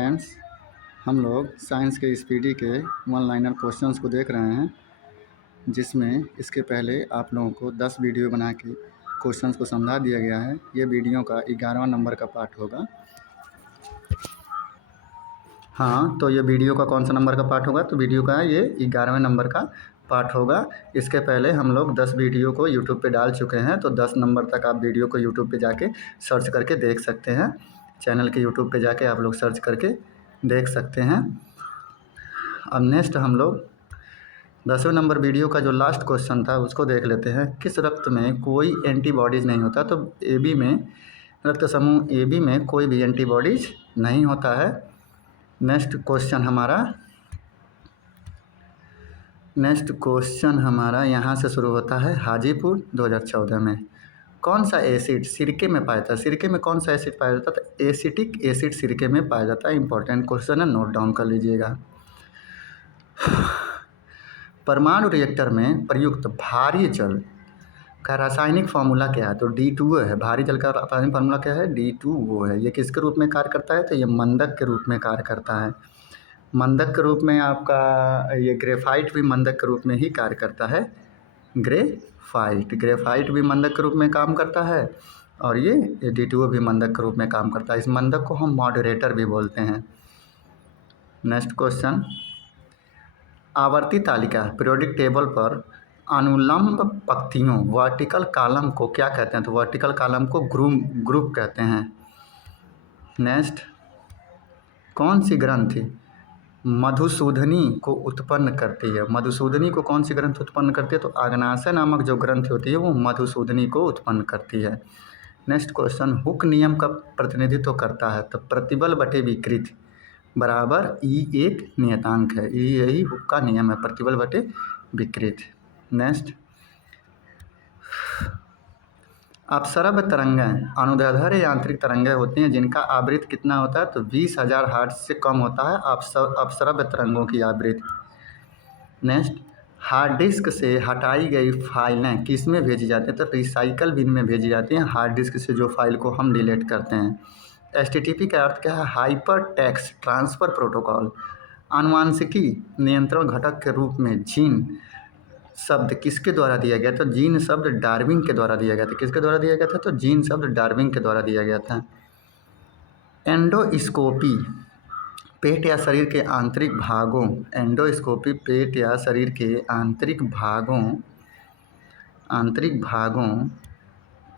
Friends, हम लोग science के स्पीडी के वन लाइनर क्वेश्चंस को देख रहे हैं, जिसमें इसके पहले आप लोगों को 10 वीडियो बना के क्वेश्चंस को समझा दिया गया है। ये वीडियो का 11वां नंबर का पार्ट होगा। हाँ, तो ये वीडियो का कौन सा नंबर का पार्ट होगा? तो वीडियो का ये 11वें नंबर का पार्ट होगा। इसके पहले हम लोग 10 वीडियो को यूट्यूब पे डाल चुके हैं, तो 10 नंबर तक आप वीडियो को यूट्यूब पे जाके सर्च करके देख सकते हैं। चैनल के यूट्यूब पे जाके आप लोग सर्च करके देख सकते हैं। अब नेक्स्ट हम लोग 10वें नंबर वीडियो का जो लास्ट क्वेश्चन था उसको देख लेते हैं। किस रक्त में कोई एंटीबॉडीज़ नहीं होता? तो AB में, रक्त समूह AB में कोई भी एंटीबॉडीज़ नहीं होता है। नेक्स्ट क्वेश्चन हमारा यहाँ से शुरू होता है। हाजीपुर 2014 में कौन सा एसिड सिरके में पाया जाता है? सिरके में कौन सा एसिड पाया जाता है? तो एसिटिक एसिड सिरके में पाया जाता है। इंपॉर्टेंट क्वेश्चन है, नोट डाउन कर लीजिएगा। परमाणु रिएक्टर में प्रयुक्त भारी जल का रासायनिक फार्मूला क्या है? तो D2O है। भारी जल का रासायनिक फार्मूला क्या है? D2O है। ये किसके रूप में कार्य करता है? तो ये मंदक के रूप में कार्य करता है। मंदक के रूप में आपका ये ग्रेफाइट भी मंदक के रूप में ही कार्य करता है। ग्रेफाइट भी मंदक के रूप में काम करता है, और ये D2O भी मंदक के रूप में काम करता है। इस मंदक को हम मॉडरेटर भी बोलते हैं। नेक्स्ट क्वेश्चन, आवर्ती तालिका पीरियोडिक टेबल पर अनुलंब पंक्तियों वर्टिकल कॉलम को क्या कहते हैं? तो वर्टिकल कॉलम को ग्रुप कहते हैं। नेक्स्ट, कौन सी ग्रंथि मधुसूदनी को उत्पन्न करती है? मधुसूदनी को कौन सी ग्रंथ उत्पन्न करती है? तो आग्नाशय नामक जो ग्रंथि होती है वो मधुसूदनी को उत्पन्न करती है। नेक्स्ट क्वेश्चन, हुक नियम का प्रतिनिधित्व करता है? तो प्रतिबल बटे विकृति बराबर E एक नियतांक है। यही हुक का नियम है, प्रतिबल बटे विकृति। नेक्स्ट, अपसरब तरंगें अनुदैर्ध्य यांत्रिक तरंगें होती हैं जिनका आवृत्ति कितना होता है? तो 20,000 हर्ट्ज से कम होता है अपसरब तरंगों की आवृत्ति। नेक्स्ट, हार्ड डिस्क से हटाई गई फाइलें किस में भेजी जाती हैं? तो रिसाइकल बिन में भेजी जाती हैं। हार्ड डिस्क से जो फाइल को हम डिलीट करते हैं। HTTP का अर्थ क्या है? Hyper text transfer protocol. आनुवांशिकी नियंत्रण घटक के रूप में जीन शब्द किसके द्वारा दिया गया था? जीन शब्द डार्विन के द्वारा दिया गया था। किसके द्वारा दिया गया था? तो जीन शब्द डार्विन के द्वारा दिया गया था। एंडोस्कोपी पेट या शरीर के आंतरिक भागों एंडोस्कोपी पेट या शरीर के आंतरिक भागों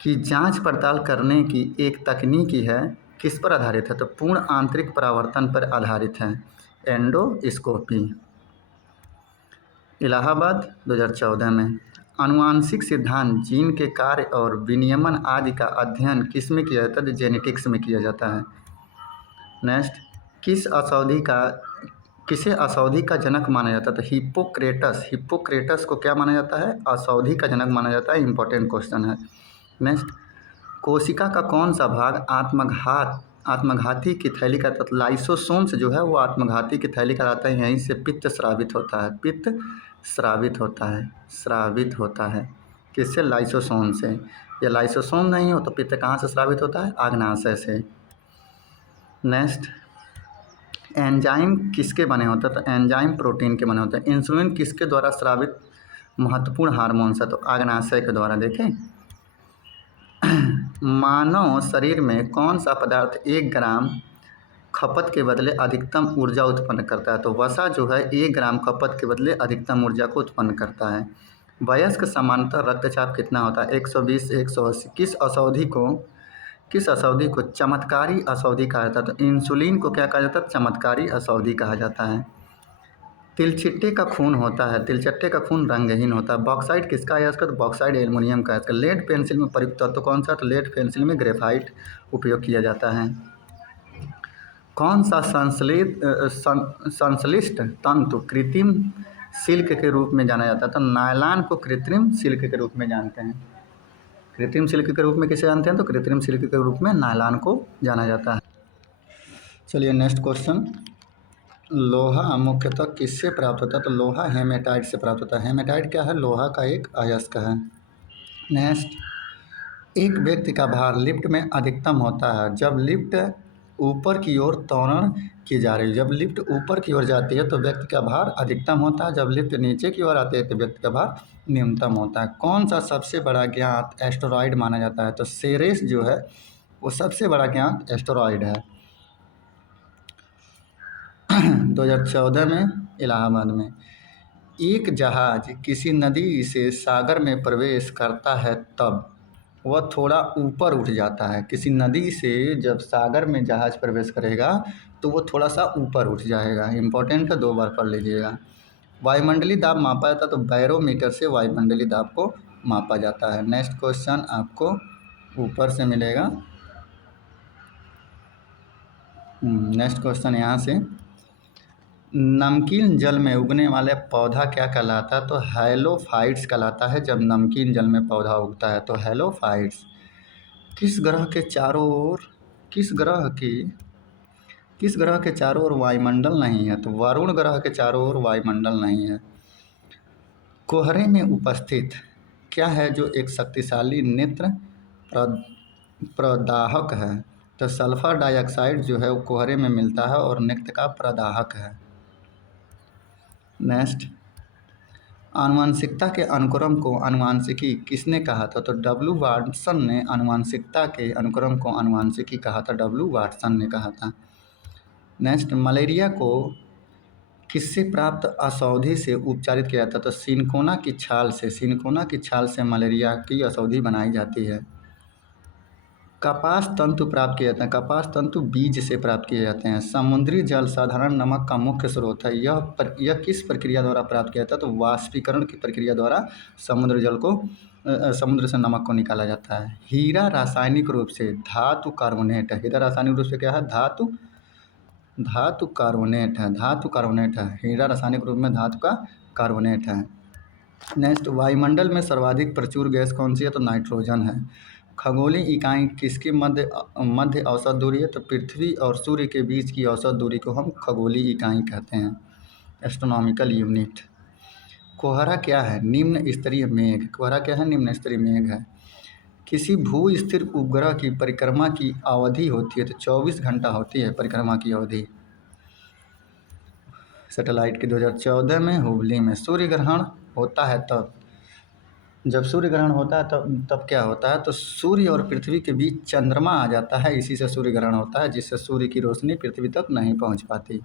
की जांच पड़ताल करने की एक तकनीकी है। किस पर आधारित है? तो पूर्ण आंतरिक परावर्तन पर आधारित है, एंडोस्कोपी। इलाहाबाद 2014 में आनुवांशिक सिद्धांत जीन के कार्य और विनियमन आदि का अध्ययन किस में किया जाता है? तो जेनेटिक्स में किया जाता है। नेक्स्ट, किसे अशोधि का जनक माना जाता है? तो हिप्पोक्रेटस को क्या माना जाता है? अशोधि का जनक माना जाता है। इंपॉर्टेंट क्वेश्चन है। नेक्स्ट, कोशिका का कौन सा भाग आत्मघाती की थैली का लाइसोसोम्स जो है वो आत्मघाती की थैली कहलाता है। यहीं से पित्त स्रावित होता है। किससे? लाइसोसोम से। या लाइसोसोम नहीं हो तो पित्त कहाँ से स्रावित होता है? आग्नाशय से। नेक्स्ट, एंजाइम किसके बने होते हैं? तो एंजाइम प्रोटीन के बने होते हैं। इंसुलिन किसके द्वारा स्रावित महत्वपूर्ण हार्मोन है? तो आग्नाशय के द्वारा। देखें, मानव शरीर में कौन सा पदार्थ 1 ग्राम खपत के बदले अधिकतम ऊर्जा उत्पन्न करता है? तो वसा जो है 1 ग्राम खपत के बदले अधिकतम ऊर्जा को उत्पन्न करता है। वयस्क समानांतर रक्तचाप कितना होता है? 120 से 180। किस अशोधि को चमत्कारी अशोधि कहा जाता है? तो इंसुलिन को क्या कहा जाता है? चमत्कारी अशोधि कहा जाता है। तिलचिट्टे का खून होता है, तिलचट्टे का खून रंगहीन होता है। बॉक्साइट किसका है? इसका तो बॉक्साइट एल्युमिनियम का है। इसका लेड पेंसिल में प्रयुक्त तत्व कौन सा? तो लेड पेंसिल में ग्रेफाइट उपयोग किया जाता है। कौन सा संश्लिष्ट तंतु कृत्रिम सिल्क के रूप में जाना जाता है? तो नायलॉन को कृत्रिम सिल्क के रूप में जानते हैं। कृत्रिम सिल्क के रूप में किसे जानते हैं? तो कृत्रिम सिल्क के रूप में नायलॉन को जाना जाता है। चलिए नेक्स्ट क्वेश्चन, लोहा मुख्यतः किससे प्राप्त होता है? तो लोहा हेमेटाइट से प्राप्त होता है। हेमेटाइट क्या है? लोहा का एक अयस्क है। नेक्स्ट, एक व्यक्ति का भार लिफ्ट में अधिकतम होता है जब लिफ्ट ऊपर की ओर त्वरण की जा रही है। जब लिफ्ट ऊपर की ओर जाती है तो व्यक्ति का भार अधिकतम होता है, जब लिफ्ट नीचे की ओर आती है तो व्यक्ति का भार न्यूनतम होता है। कौन सा सबसे बड़ा ज्ञात एस्टेरॉयड माना जाता है? तो सेरेस जो है वो सबसे बड़ा ज्ञात एस्टेरॉयड है। 2014 में इलाहाबाद में एक जहाज किसी नदी से सागर में प्रवेश करता है तब वह थोड़ा ऊपर उठ जाता है। किसी नदी से जब सागर में जहाज प्रवेश करेगा तो वो थोड़ा सा ऊपर उठ जाएगा। इम्पोर्टेंट है, 2 बार पढ़ लीजिएगा। वायुमंडलीय दाब मापा जाता है तो बैरोमीटर से वायुमंडलीय दाब को मापा जाता है। नेक्स्ट क्वेश्चन आपको ऊपर से मिलेगा। नेक्स्ट क्वेश्चन यहाँ से, नमकीन जल में उगने वाले पौधा क्या कहलाता है? तो हैलोफाइट्स कहलाता है। जब नमकीन जल में पौधा उगता है तो हैलोफाइट्स। किस ग्रह के चारों ओर किस ग्रह के चारों ओर वायुमंडल नहीं है? तो वरुण ग्रह के चारों ओर वायुमंडल नहीं है। कोहरे में उपस्थित क्या है जो एक शक्तिशाली नेत्र प्रदाहक है? तो सल्फर डाइऑक्साइड जो है वो कोहरे में मिलता है और नेत्र का प्रदाहक है। नेक्स्ट, आनुवंशिकता के अनुक्रम को आनुवंशिकी किसने कहा था? तो डब्ल्यू वाटसन ने आनुवंशिकता के अनुक्रम को आनुवंशिकी कहा था। डब्ल्यू वाटसन ने कहा था। नेक्स्ट, मलेरिया को किससे प्राप्त औषधि से उपचारित किया जाता? तो सिनकोना की छाल से मलेरिया की औषधि बनाई जाती है। कपास तंतु प्राप्त किए जाते हैं। कपास तंतु बीज से प्राप्त किए जाते हैं। समुद्री जल साधारण नमक का मुख्य स्रोत है। यह किस प्रक्रिया द्वारा प्राप्त किया जाता है? तो वाष्पीकरण की प्रक्रिया द्वारा समुद्र से नमक को निकाला जाता है। हीरा रासायनिक रूप से धातु कार्बोनेट है। हीरा रासायनिक रूप से क्या है? धातु कार्बोनेट है। हीरा रासायनिक रूप में धातु का कार्बोनेट है। नेक्स्ट, वायुमंडल में सर्वाधिक प्रचुर गैस कौन सी है? तो नाइट्रोजन है। खगोलीय इकाई किसकी मध्य औसत दूरी है? तो पृथ्वी और सूर्य के बीच की औसत दूरी को हम खगोलीय इकाई कहते हैं, एस्ट्रोनॉमिकल यूनिट। कोहरा क्या है? निम्न स्तरीय मेघ है। किसी भू स्थिर उपग्रह की परिक्रमा की अवधि होती है तो 24 घंटा होती है परिक्रमा की अवधि। सैटेलाइट की 2014 में हुबली में सूर्य ग्रहण होता है जब सूर्य ग्रहण होता है तब क्या होता है? तो सूर्य और पृथ्वी के बीच चंद्रमा आ जाता है, इसी से सूर्य ग्रहण होता है, जिससे सूर्य की रोशनी पृथ्वी तक नहीं पहुंच पाती।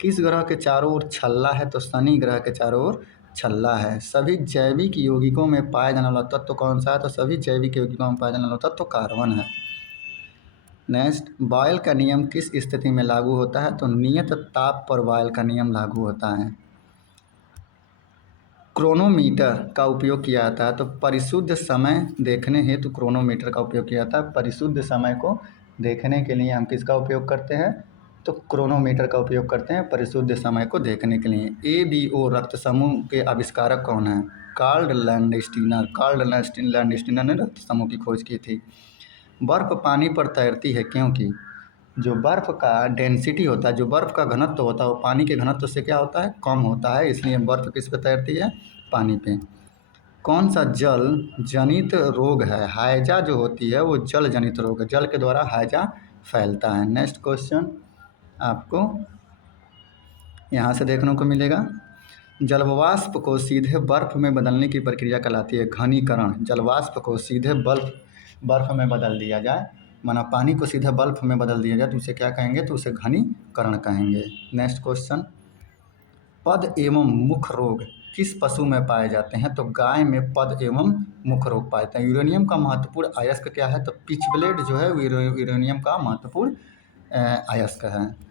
किस ग्रह के चारों ओर छल्ला है? तो शनि ग्रह के चारों ओर छल्ला है। सभी जैविक यौगिकों में पाया जाने वाला तत्व कौन सा है? तो सभी जैविक यौगिकों में पाया जाने वाला तत्व कार्बन है। नेक्स्ट, बॉयल का नियम किस स्थिति में लागू होता है? तो नियत ताप पर बॉयल का नियम लागू होता है। क्रोनोमीटर का उपयोग किया जाता है तो परिशुद्ध समय देखने हेतु क्रोनोमीटर का उपयोग किया जाता है। परिशुद्ध समय को देखने के लिए हम किसका उपयोग करते हैं? तो क्रोनोमीटर का उपयोग करते हैं परिशुद्ध समय को देखने के लिए। ABO रक्त समूह के आविष्कारक कौन है? कार्ल लैंडस्टीनर ने रक्त समूह की खोज की थी। बर्फ पानी पर तैरती है क्योंकि जो बर्फ का डेंसिटी होता है, जो बर्फ का घनत्व होता है वो पानी के घनत्व से क्या होता है? कम होता है, इसलिए बर्फ किस पे तैरती है? पानी पे। कौन सा जल जनित रोग है? हैजा जो होती है वो जल जनित रोग है, जल के द्वारा हैजा फैलता है। नेक्स्ट क्वेश्चन आपको यहाँ से देखने को मिलेगा, जलवाष्प को सीधे बर्फ में बदलने की प्रक्रिया कहलाती है घनीकरण। जलवाष्प को सीधे बर्फ में बदल दिया जाए, माना पानी को सीधे बर्फ में बदल दिया जाए तो उसे क्या कहेंगे? तो उसे घनीकरण कहेंगे। नेक्स्ट क्वेश्चन, पद एवं मुख रोग किस पशु में पाए जाते हैं? तो गाय में पद एवं मुख रोग पाए जाते हैं। यूरेनियम का महत्वपूर्ण अयस्क क्या है? तो पिचब्लेड जो है यूरेनियम का महत्वपूर्ण अयस्क है।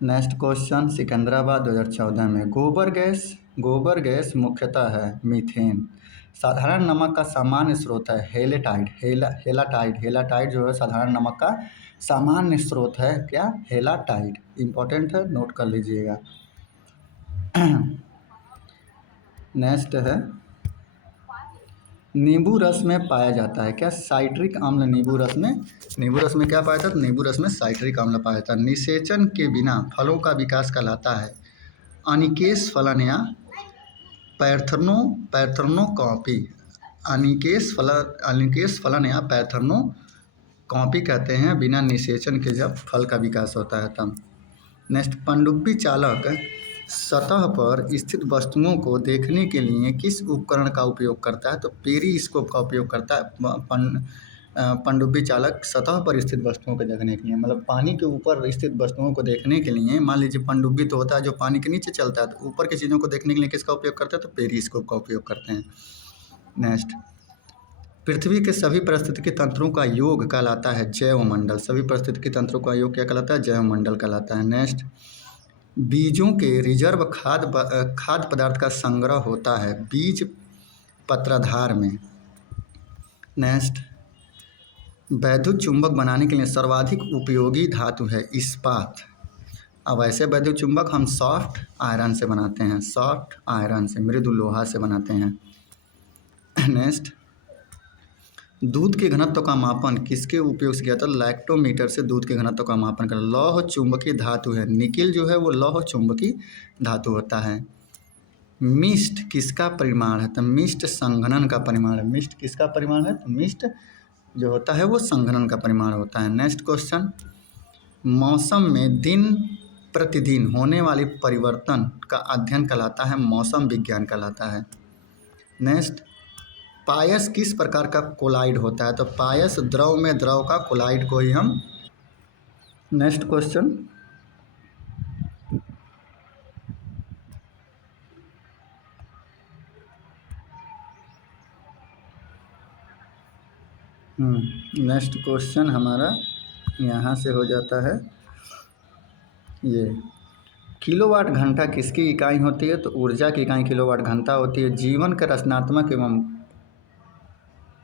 नेक्स्ट क्वेश्चन, सिकंदराबाद 2014 में गोबर गैस मुख्यतः है मीथेन। साधारण नमक का सामान्य स्रोत है हेलाटाइड जो है साधारण नमक का सामान्य स्रोत है क्या? हेलाटाइड। इंपॉर्टेंट है, नोट कर लीजिएगा। नेक्स्ट है, नींबू रस में पाया जाता है क्या? साइट्रिक अम्ल। नींबू रस में क्या पाया जाता है? नींबू रस में साइट्रिक अम्ल पाया जाता है। निषेचन के बिना फलों का विकास कहलाता है अनिकेश फलन या पैर्थर्नोकॉपी। अनिकेश फलन या पैर्थर्नोकॉपी। कॉपी कहते हैं बिना निषेचन के जब फल का विकास होता है तब। नेक्स्ट, पनडुब्बी चालक सतह पर स्थित वस्तुओं को देखने के लिए किस उपकरण का उपयोग करता है? तो पेरिस्कोप का उपयोग करता है पनडुब्बी चालक सतह पर स्थित वस्तुओं को देखने के लिए, मतलब पानी के ऊपर स्थित वस्तुओं को देखने के लिए। मान लीजिए पनडुब्बी तो होता है जो पानी के नीचे चलता है, तो ऊपर की चीज़ों को देखने के लिए किसका उपयोग करते हैं? तो पेरिस्कोप का उपयोग करते हैं। नेक्स्ट, पृथ्वी के सभी पारिस्थितिकी तंत्रों का योग कहलाता है जैवमंडल। सभी पारिस्थितिकी तंत्रों का योग क्या कहलाता है? जैवमंडल कहलाता है। नेक्स्ट, बीजों के रिजर्व खाद्य पदार्थ का संग्रह होता है बीज पत्राधार में। नेक्स्ट, वैद्युत चुंबक बनाने के लिए सर्वाधिक उपयोगी धातु है इस्पात। अब ऐसे वैद्युत चुंबक हम सॉफ्ट आयरन से बनाते हैं, सॉफ्ट आयरन से, मृदु लोहा से बनाते हैं। नेक्स्ट, दूध के घनत्व का मापन किसके उपयोग से किया था? लैक्टोमीटर से दूध के घनत्व का मापन कर। लौह चुंबकीय धातु है, निकिल जो है वो लौह चुंबकीय धातु होता है। मिस्ट किसका परिमाण है? तो मिस्ट संघनन का परिमाण है। मिस्ट किसका परिमाण है? तो मिस्ट जो होता है वो संघनन का परिमाण होता है। नेक्स्ट क्वेश्चन, मौसम में दिन प्रतिदिन होने वाले परिवर्तन का अध्ययन कहलाता है मौसम विज्ञान कहलाता है। नेक्स्ट, पायस किस प्रकार का कोलाइड होता है? तो पायस द्रव में द्रव का कोलाइड को ही हम। नेक्स्ट क्वेश्चन, नेक्स्ट क्वेश्चन हमारा यहाँ से हो जाता है ये, किलोवाट घंटा किसकी इकाई होती है? तो ऊर्जा की इकाई किलोवाट घंटा होती है। जीवन का रचनात्मक एवं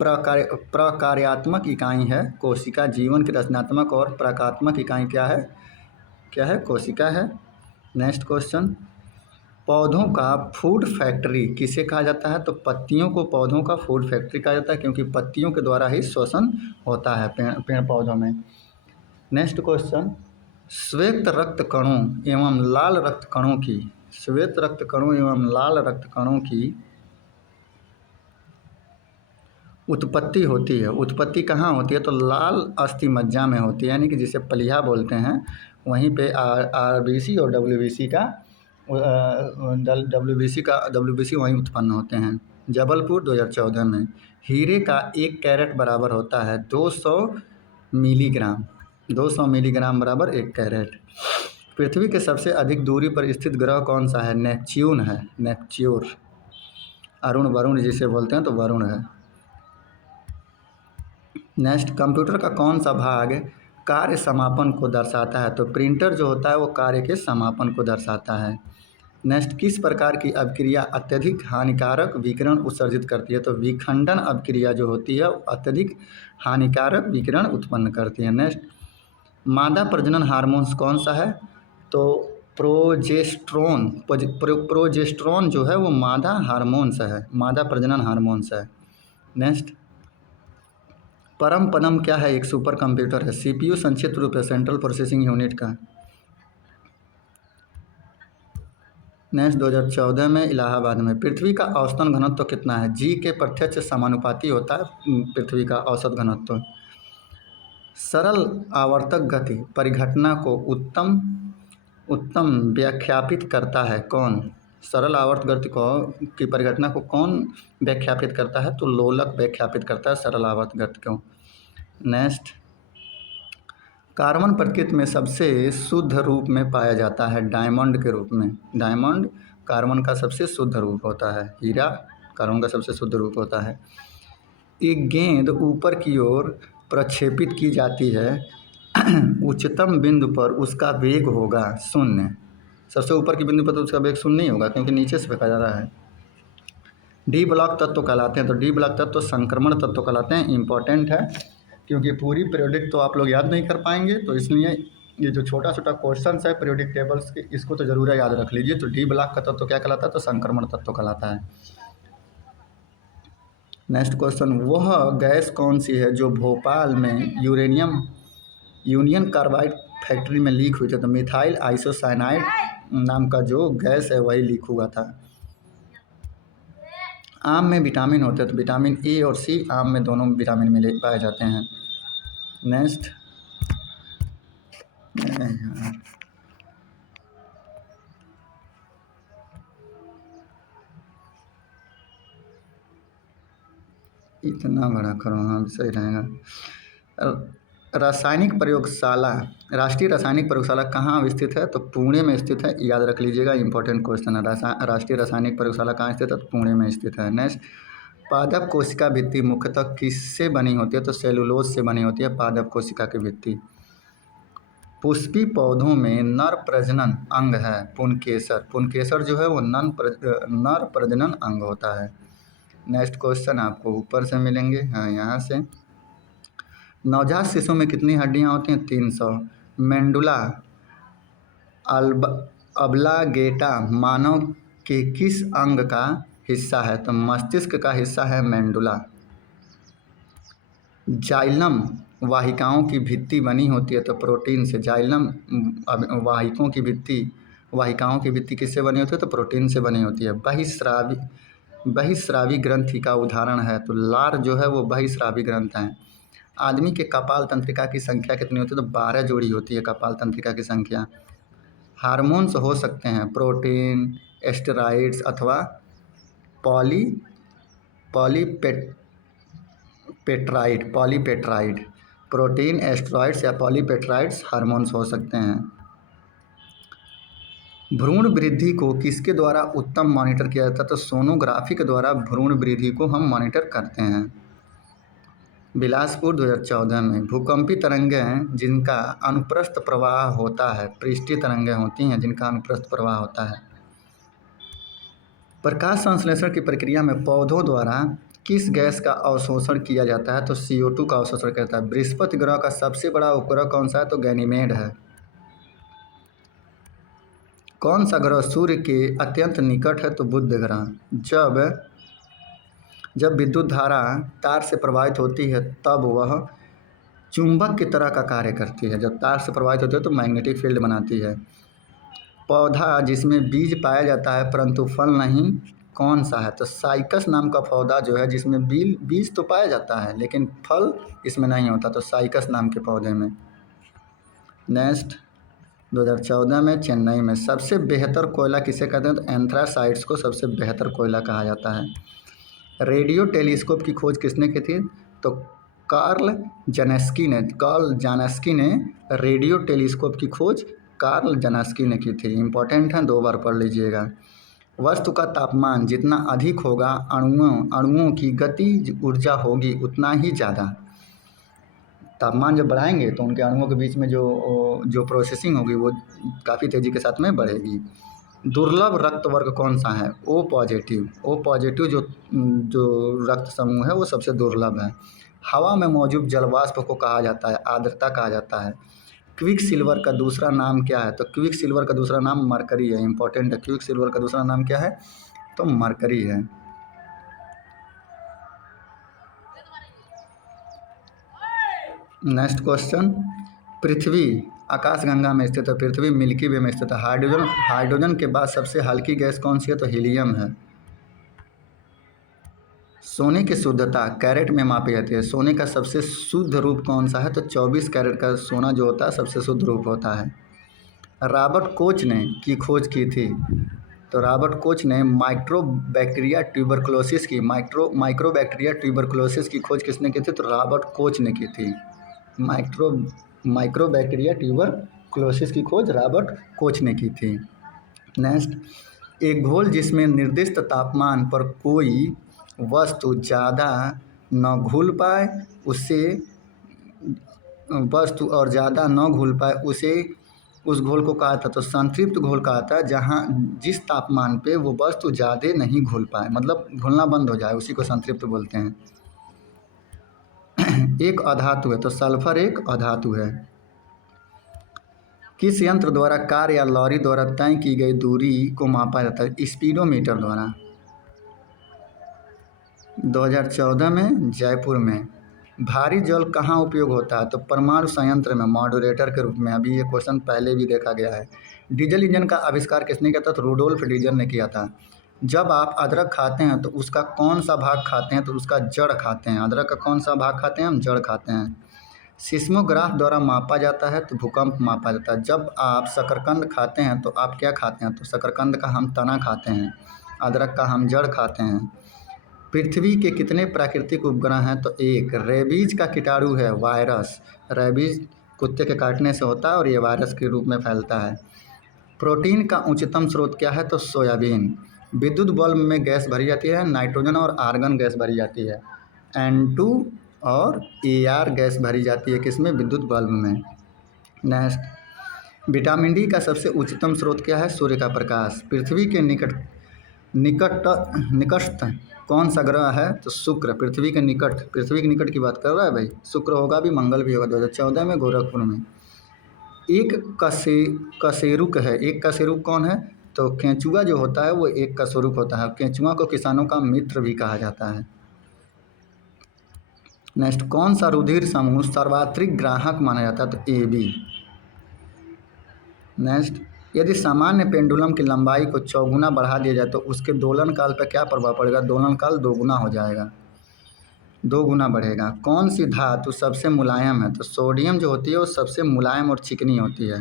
प्रकार्यात्मक इकाई है कोशिका। जीवन की रचनात्मक और प्रकारात्मक इकाई क्या है? क्या है? कोशिका है। नेक्स्ट क्वेश्चन, पौधों का फूड फैक्ट्री किसे कहा जाता है? तो पत्तियों को पौधों का फूड फैक्ट्री कहा जाता है, क्योंकि पत्तियों के द्वारा ही श्वसन होता है पेड़ पौधों में। नेक्स्ट क्वेश्चन, श्वेत रक्त कणों एवं लाल रक्त कणों की, श्वेत रक्त कणों एवं लाल रक्त कणों की उत्पत्ति होती है। उत्पत्ति कहाँ होती है? तो लाल अस्थि मज्जा में होती है, यानी कि जिसे पलिया बोलते हैं, वहीं पे आरबीसी और डब्ल्यूबीसी वहीं उत्पन्न होते हैं। जबलपुर 2014 में। हीरे का 1 कैरेट बराबर होता है 200 मिलीग्राम। 200 मिलीग्राम बराबर 1 कैरेट। पृथ्वी के सबसे अधिक दूरी पर स्थित ग्रह कौन सा है? नेपच्यून है, नेपच्यून। वरुण जिसे बोलते हैं तो वरुण है। नेक्स्ट, कंप्यूटर का कौन सा भाग कार्य समापन को दर्शाता है? तो प्रिंटर जो होता है वो कार्य के समापन को दर्शाता है। नेक्स्ट, किस प्रकार की अभिक्रिया अत्यधिक हानिकारक विकिरण उत्सर्जित करती है? तो विखंडन अभिक्रिया जो होती है अत्यधिक हानिकारक विकिरण उत्पन्न करती है। नेक्स्ट, मादा प्रजनन हार्मोन्स कौन सा है? तो प्रोजेस्टेरोन जो है वो मादा हार्मोन्स है, मादा प्रजनन हार्मोन्स है। नेक्स्ट, परम पदम क्या है? एक सुपर कंप्यूटर है। सीपीयू संक्षिप्त रूप है सेंट्रल प्रोसेसिंग यूनिट का। नेक्स्ट, 2014 में इलाहाबाद में। पृथ्वी का औसतन घनत्व कितना है? जी के प्रत्यक्ष समानुपाती होता है पृथ्वी का औसत घनत्व। सरल आवर्तक गति परिघटना को उत्तम व्याख्यापित करता है कौन? सरल आवर्त गति की परिघटना को कौन व्याख्यापित करता है? तो लोलक व्याख्यापित करता है सरल आवर्त गति को। नेक्स्ट, कार्बन प्रकृति में सबसे शुद्ध रूप में पाया जाता है डायमंड के रूप में। डायमंड कार्बन का सबसे शुद्ध रूप होता है, हीरा कार्बन का सबसे शुद्ध रूप होता है। एक गेंद ऊपर की ओर प्रक्षेपित की जाती है उच्चतम बिंदु पर उसका वेग होगा 0। सबसे ऊपर की बिंदु पर तो उसका वेग 0 नहीं होगा, क्योंकि नीचे से फेंका जा रहा है। डी ब्लॉक तत्व कहलाते हैं। तो डी ब्लॉक तत्व संक्रमण तत्व कहलाते हैं। इंपॉर्टेंट है, क्योंकि पूरी पीरियोडिक तो आप लोग याद नहीं कर पाएंगे, तो इसलिए ये जो छोटा छोटा क्वेश्चन है पीरियोडिक टेबल्स के, इसको तो जरूर याद रख लीजिए। तो डी ब्लॉक का तत्व क्या कहलाता है? तो संक्रमण तत्व कहलाता है। नेक्स्ट क्वेश्चन, वह गैस कौन सी है जो भोपाल में यूनियन कार्बाइड फैक्ट्री में लीक हुई थी? तो मिथाइल आइसोसाइनाइड नाम का जो गैस है वही लीक हुआ था। आम में विटामिन होते हैं। तो विटामिन ए और सी आम में दोनों विटामिन मिले पाए जाते हैं। नेक्स्ट, इतना बड़ा करो, हाँ सही रहेगा। रासायनिक प्रयोगशाला, राष्ट्रीय रासायनिक प्रयोगशाला कहाँ स्थित है? तो पुणे में स्थित है, याद रख लीजिएगा, इंपॉर्टेंट क्वेश्चन है। राष्ट्रीय रासायनिक प्रयोगशाला कहाँ स्थित है? तो पुणे में स्थित है। नेक्स्ट, पादप कोशिका भित्ति मुख्यतः किससे बनी होती है? तो सेलुलोज से बनी होती है पादप कोशिका की भित्ति। पुष्पी पौधों में नर प्रजनन अंग है पुंकेसर। पुंकेसर जो है वो नर प्रजनन अंग होता है। नेक्स्ट क्वेश्चन आपको ऊपर से मिलेंगे, हाँ यहाँ से। नवजात शिशु में कितनी हड्डियाँ होती हैं? 300। मेंडुला अब्लागेटा मानव के किस अंग का हिस्सा है? तो मस्तिष्क का हिस्सा है मेंडुला। जाइलम वाहिकाओं की भित्ति बनी होती है तो प्रोटीन से। जाइलम वाहिकाओं की भित्ति किससे बनी होती है? तो प्रोटीन से बनी होती है। बहिस्रावी ग्रंथि का उदाहरण है? तो लार जो है वो बहिस्रावी ग्रंथ हैं। आदमी के कपाल तंत्रिका की संख्या कितनी होती है? तो 12 जोड़ी होती है कपाल तंत्रिका की संख्या। हार्मोन्स हो सकते हैं प्रोटीन, एस्टेरॉइड्स अथवा पॉलीपेट्राइड। प्रोटीन, एस्टेरॉइड्स या पॉलीपेट्राइड्स हार्मोन्स हो सकते हैं। भ्रूण वृद्धि को किसके द्वारा उत्तम मॉनिटर किया जाता है? तो सोनोग्राफी के द्वारा भ्रूण वृद्धि को हम मॉनिटर करते हैं। बिलासपुर 2014 में भूकंपी तरंगें जिनका अनुप्रस्थ प्रवाह होता है, पृष्ठीय तरंगें होती हैं जिनका अनुप्रस्थ प्रवाह होता है। प्रकाश संश्लेषण की प्रक्रिया में पौधों द्वारा किस गैस का अवशोषण किया जाता है? तो CO2 का अवशोषण करता है। बृहस्पति ग्रह का सबसे बड़ा उपग्रह कौन सा है? तो गैनीमेड है। कौन सा ग्रह सूर्य के अत्यंत निकट है? तो बुध ग्रह। जब विद्युत धारा तार से प्रवाहित होती है तब वह चुंबक की तरह का कार्य करती है। जब तार से प्रवाहित होती है तो मैग्नेटिक फील्ड बनाती है। पौधा जिसमें बीज पाया जाता है परंतु फल नहीं, कौन सा है? तो साइकस नाम का पौधा जो है जिसमें बीज तो पाया जाता है लेकिन फल इसमें नहीं होता, तो साइकस नाम के पौधे में। नेक्स्ट, 2014 में चेन्नई में सबसे बेहतर कोयला किसे कहते हैं? तो एंथ्रासाइट्स को सबसे बेहतर कोयला कहा जाता है। रेडियो टेलीस्कोप की खोज किसने की थी? तो कार्ल जानस्की ने रेडियो टेलीस्कोप की खोज कार्ल जानस्की ने की थी। इंपॉर्टेंट है, 2 बार पढ़ लीजिएगा। वस्तु का तापमान जितना अधिक होगा अणुओं की गतिज ऊर्जा होगी उतना ही ज़्यादा। तापमान जब बढ़ाएंगे तो उनके अणुओं के बीच में जो प्रोसेसिंग होगी वो काफ़ी तेज़ी के साथ में बढ़ेगी। दुर्लभ रक्त वर्ग कौन सा है? O पॉजिटिव जो रक्त समूह है वो सबसे दुर्लभ है। हवा में मौजूद जलवाष्प को कहा जाता है? आर्द्रता कहा जाता है। क्विक सिल्वर का दूसरा नाम क्या है? तो क्विक सिल्वर का दूसरा नाम मरकरी है। इंपॉर्टेंट है, क्विक सिल्वर का दूसरा नाम क्या है? तो मरकरी है। नेक्स्ट क्वेश्चन, पृथ्वी आकाशगंगा में स्थित है, पृथ्वी मिल्की वे में स्थित है। हाइड्रोजन के बाद सबसे हल्की गैस कौन सी है? तो हीलियम है। सोने की शुद्धता कैरेट में मापी जाती है। सोने का सबसे शुद्ध रूप कौन सा है? तो 24 कैरेट का सोना जो होता है सबसे शुद्ध रूप होता है। रॉबर्ट कोच ने की खोज की थी? तो रॉबर्ट कोच ने माइक्रोबैक्टीरिया ट्यूबरकुलोसिस की खोज किसने की थी? तो रॉबर्ट कोच ने की थी। माइक्रोबैक्टीरिया ट्यूबरकुलोसिस की खोज रॉबर्ट कोच ने की थी। नेक्स्ट, एक घोल जिसमें निर्दिष्ट तापमान पर कोई वस्तु ज़्यादा न घुल पाए उसे उस घोल को कहा था? तो संतृप्त घोल कहा था, जहाँ जिस तापमान पे वो वस्तु ज़्यादा नहीं घुल पाए, मतलब घुलना बंद हो जाए, उसी को संतृप्त बोलते हैं। एक अधातु है, तो सल्फर एक अधातु है। किस यंत्र द्वारा कार या लॉरी द्वारा तय की गई दूरी को मापा जाता है? स्पीडोमीटर द्वारा। 2014 में जयपुर में। भारी जल कहाँ उपयोग होता है? तो परमाणु संयंत्र में मॉडरेटर के रूप में। अभी ये क्वेश्चन पहले भी देखा गया है। डीजल इंजन का आविष्कार किसने किया था? तो रूडोल्फ डीजल ने किया था। जब आप अदरक खाते हैं तो उसका कौन सा भाग खाते हैं? तो उसका जड़ खाते हैं। अदरक का कौन सा भाग खाते हैं? हम जड़ खाते हैं। सिस्मोग्राफ द्वारा मापा जाता है तो भूकंप मापा जाता है। जब आप शकरकंद खाते हैं तो आप क्या खाते हैं? तो शकरकंद का हम तना खाते हैं, अदरक का हम जड़ खाते हैं। पृथ्वी के कितने प्राकृतिक उपग्रह हैं? तो एक। रेबीज का कीटाणु है वायरस। रेबीज कुत्ते के काटने से होता है और ये वायरस के रूप में फैलता है। प्रोटीन का उच्चतम स्रोत क्या है? तो सोयाबीन। विद्युत बल्ब में गैस भरी जाती है, नाइट्रोजन और आर्गन गैस भरी जाती है। N2 और AR गैस भरी जाती है किसमें? विद्युत बल्ब में। नेक्स्ट, विटामिन डी का सबसे उच्चतम स्रोत क्या है? सूर्य का प्रकाश। पृथ्वी के निकटस्थ कौन सा ग्रह है? तो शुक्र। पृथ्वी के निकट की बात कर रहा है भाई। शुक्र होगा भी, मंगल भी होगा। 2014 में गोरखपुर में। एक कशेरुक है। एक कशेरुक कौन है? तो केंचुआ जो होता है वो एक कशेरुक होता है। केंचुआ को किसानों का मित्र भी कहा जाता है। नेक्स्ट, कौन सा रुधिर समूह सर्वाधिक ग्राहक माना जाता है? तो AB। नेक्स्ट, यदि सामान्य पेंडुलम की लंबाई को चौगुना बढ़ा दिया जाए तो उसके दोलन काल पर क्या प्रभाव पड़ेगा? दोलन काल दोगुना हो जाएगा, 2 गुना बढ़ेगा। कौन सी धातु सबसे मुलायम है? तो सोडियम जो होती है वो सबसे मुलायम और चिकनी होती है।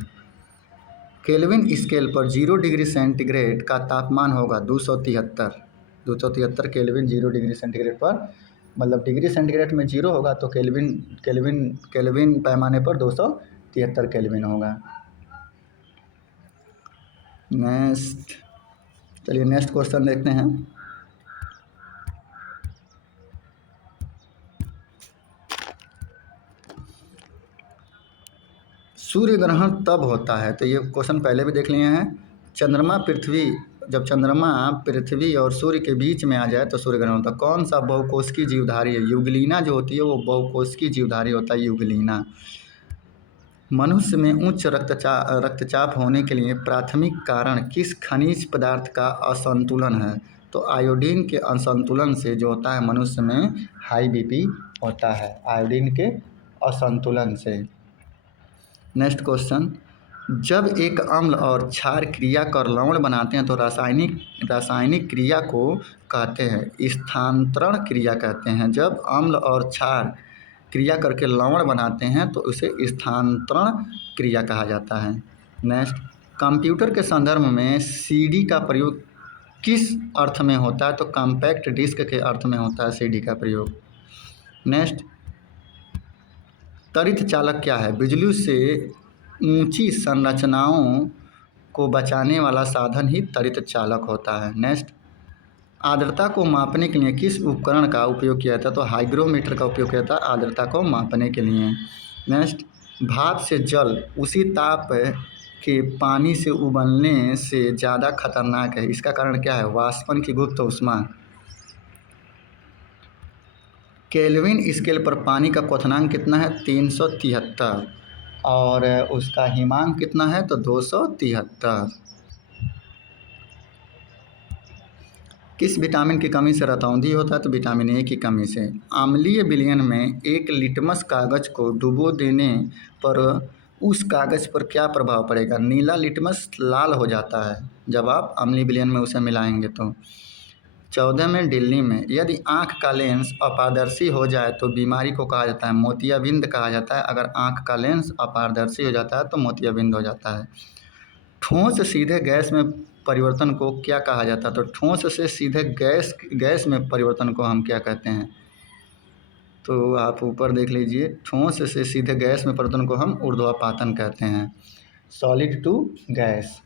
केल्विन स्केल पर 0 डिग्री सेंटीग्रेड का तापमान होगा 273 केल्विन 0 डिग्री सेंटीग्रेड पर, मतलब डिग्री सेंटीग्रेड में 0 होगा तो केल्विन पैमाने पर 273 केल्विन होगा। नेक्स्ट, चलिए नेक्स्ट क्वेश्चन देखते हैं। सूर्य ग्रहण तब होता है, तो ये क्वेश्चन पहले भी देख लिए हैं। जब चंद्रमा पृथ्वी और सूर्य के बीच में आ जाए तो सूर्य ग्रहण होता है। कौन सा बहुकोशिकीय जीवधारी है? युगलीना जो होती है वो बहुकोशिकीय जीवधारी होता है, युगलीना। मनुष्य में उच्च रक्तचाप होने के लिए प्राथमिक कारण किस खनिज पदार्थ का असंतुलन है? तो आयोडीन के असंतुलन से जो होता है मनुष्य में हाई BP होता है, आयोडीन के असंतुलन से। नेक्स्ट क्वेश्चन, जब एक अम्ल और क्षार क्रिया कर लवण बनाते हैं तो रासायनिक क्रिया को कहते हैं स्थानांतरण क्रिया कहते हैं। जब अम्ल और क्षार क्रिया करके लवण बनाते हैं तो उसे स्थानांतरण क्रिया कहा जाता है। नेक्स्ट, कंप्यूटर के संदर्भ में CD का प्रयोग किस अर्थ में होता है? तो कॉम्पैक्ट डिस्क के अर्थ में होता है CD का प्रयोग। नेक्स्ट, त्वरित चालक क्या है? बिजली से ऊंची संरचनाओं को बचाने वाला साधन ही त्वरित चालक होता है। नेक्स्ट, आर्द्रता को मापने के लिए किस उपकरण का उपयोग किया जाता है? तो हाइग्रोमीटर का उपयोग किया जाता है आर्द्रता को मापने के लिए। नेक्स्ट, भाप से जल उसी ताप के पानी से उबलने से ज़्यादा खतरनाक है, इसका कारण क्या है? वाष्पन की गुप्त ऊष्मा। केल्विन स्केल पर पानी का क्वथनांक कितना है? 373 और उसका हिमांक कितना है? तो 273। किस विटामिन की कमी से रतौंधी होता है? तो विटामिन A की कमी से। अम्लीय विलयन में एक लिटमस कागज को डुबो देने पर उस कागज पर क्या प्रभाव पड़ेगा? नीला लिटमस लाल हो जाता है जब आप अम्लीय विलयन में उसे मिलाएंगे तो। 14 में, दिल्ली में यदि आँख का लेंस अपारदर्शी हो जाए तो बीमारी को कहा जाता है मोतियाबिंद कहा जाता है। अगर आँख का लेंस अपारदर्शी हो जाता है तो मोतियाबिंद हो जाता है। ठोस सीधे गैस में परिवर्तन को क्या कहा जाता है? तो ठोस से सीधे गैस में परिवर्तन को हम क्या कहते हैं? तो आप ऊपर देख लीजिए, ठोस से सीधे गैस में परिवर्तन को हम ऊर्ध्वपातन कहते हैं, सॉलिड टू गैस।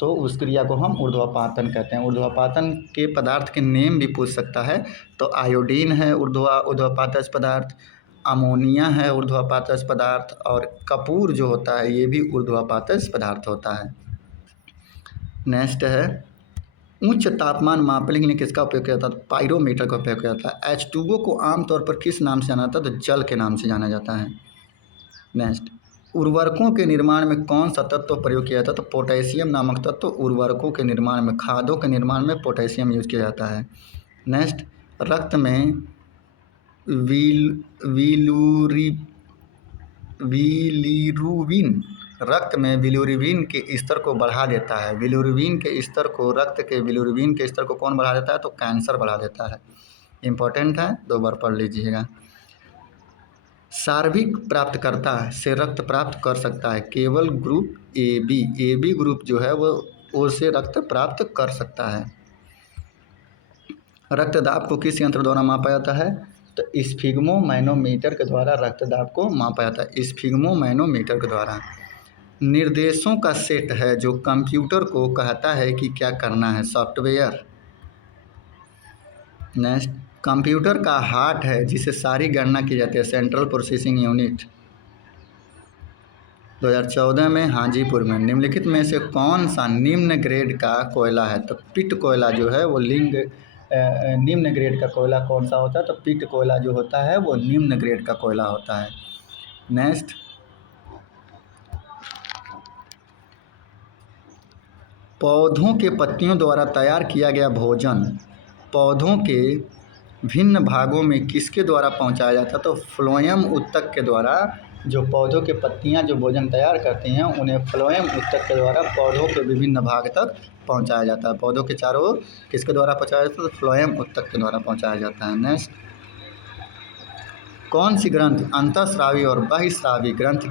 तो उस क्रिया को हम ऊर्ध्वपातन कहते हैं। ऊर्ध्वपातन के पदार्थ के नेम भी पूछ सकता है, तो आयोडीन है ऊर्ध्वपातज पदार्थ, अमोनिया है ऊर्ध्वपातज पदार्थ, और कपूर जो होता है ये भी ऊर्ध्वपातज पदार्थ होता है। नेक्स्ट है, उच्च तापमान मापने के लिए किसका उपयोग किया जाता है? पाइरोमीटर का उपयोग किया जाता है। H2O को आमतौर पर किस नाम से जाना जाता है? तो जल के नाम से जाना जाता है। नेक्स्ट, उर्वरकों के निर्माण में कौन सा तत्व प्रयोग किया जाता है? तो पोटेशियम नामक तत्व उर्वरकों के निर्माण में, खादों के निर्माण में पोटेशियम यूज किया जाता है। नेक्स्ट, रक्त में बिलिरुबिन के स्तर को बढ़ा देता है। रक्त के बिलिरुबिन के स्तर को कौन बढ़ा देता है? तो कैंसर बढ़ा देता है। इंपॉर्टेंट है, 2 बार पढ़ लीजिएगा। सार्विक प्राप्तकर्ता से रक्त प्राप्त कर सकता है केवल ग्रुप ए बी ग्रुप जो है वो ओ से रक्त प्राप्त कर सकता है। रक्तदाब को किस यंत्र द्वारा मापा जाता है? तो स्फिग्मोमैनोमीटर के द्वारा रक्तदाब को मापा जाता है, स्फिग्मोमैनोमीटर के द्वारा। निर्देशों का सेट है जो कंप्यूटर को कहता है कि क्या करना है, सॉफ्टवेयर। नेक्स्ट, कंप्यूटर का हार्ट है जिसे सारी गणना की जाती है, सेंट्रल प्रोसेसिंग यूनिट। 2014 में हाजीपुर में निम्नलिखित में से कौन सा निम्न ग्रेड का कोयला है? तो पिट कोयला जो है वो निम्न ग्रेड का कोयला कौन सा होता है? तो पिट कोयला जो होता है वो निम्न ग्रेड का कोयला होता है। नेक्स्ट, पौधों के पत्तियों द्वारा तैयार किया गया भोजन पौधों के भिन्न भागों में किसके द्वारा पहुंचाया जाता है? तो फ्लोएम ऊतक के द्वारा। जो पौधों के पत्तियां जो भोजन तैयार करती हैं उन्हें फ्लोएम ऊतक के द्वारा पौधों के विभिन्न भाग तक पहुंचाया जाता है। पौधों के चारों ओर किसके द्वारा पहुंचाया जाता है? तो फ्लोएम ऊतक के द्वारा पहुंचाया जाता है। नेक्स्ट, कौन सी ग्रंथि अंतःस्रावी और बहिःस्रावी ग्रंथि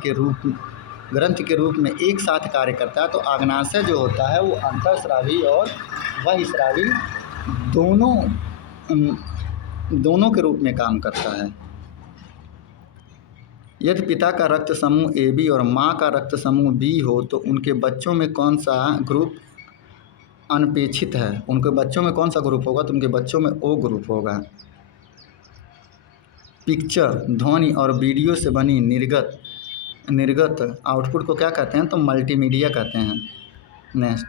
के रूप में एक साथ कार्य करता है? तो अग्नाशय जो होता है वो अंतःस्रावी और बहिःस्रावी दोनों के रूप में काम करता है। यदि पिता का रक्त समूह ए बी और माँ का रक्त समूह बी हो तो उनके बच्चों में कौन सा ग्रुप अनपेक्षित है? उनके बच्चों में कौन सा ग्रुप होगा? तो उनके बच्चों में ओ ग्रुप होगा। पिक्चर, ध्वनि और वीडियो से बनी निर्गत आउटपुट को क्या कहते हैं? तो मल्टीमीडिया कहते हैं। नेक्स्ट,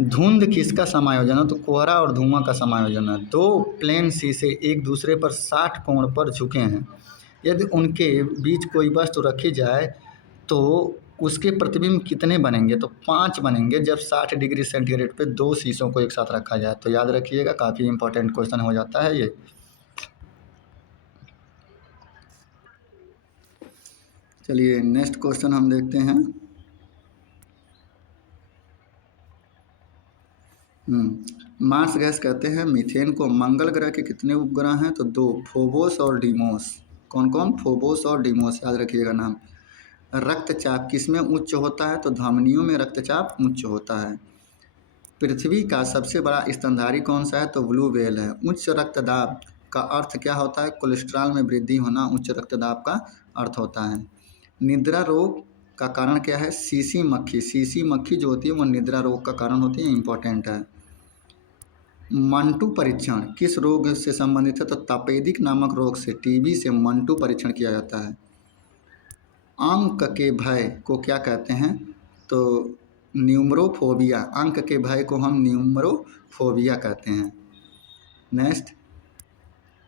धुंध किसका समायोजन है? तो कोहरा और धुआं का समायोजन है। दो प्लेन शीशे एक दूसरे पर 60 कोण पर झुके हैं। यदि उनके बीच कोई वस्तु रखी जाए तो उसके प्रतिबिंब कितने बनेंगे? तो 5 बनेंगे जब 60 डिग्री सेंटीग्रेड पे दो शीशों को एक साथ रखा जाए। तो याद रखिएगा, काफ़ी इंपॉर्टेंट क्वेश्चन हो जाता है ये। चलिए नेक्स्ट क्वेश्चन हम देखते हैं। मार्स गैस कहते हैं मीथेन को। मंगल ग्रह के कितने उपग्रह हैं? तो 2, फोबोस और डीमोस। कौन कौन? फोबोस और डीमोस, याद रखिएगा नाम। रक्तचाप किस में उच्च होता है? तो धमनियों में रक्तचाप उच्च होता है। पृथ्वी का सबसे बड़ा स्तनधारी कौन सा है? तो ब्लू व्हेल है। उच्च रक्तदाब का अर्थ क्या होता है? कोलेस्ट्रॉल में वृद्धि होना उच्च रक्तदाब का अर्थ होता है। निद्रा रोग का कारण क्या है? सीसी मक्खी जो होती है वो निद्रा रोग का कारण होती है, इंपॉर्टेंट है। मंटू परीक्षण किस रोग से संबंधित है? तो तपेदिक नामक रोग से, टीबी से मंटू परीक्षण किया जाता है। अंक के भय को क्या कहते हैं? तो न्यूमरोफोबिया। अंक के भय को हम न्यूमरोफोबिया कहते हैं। नेक्स्ट,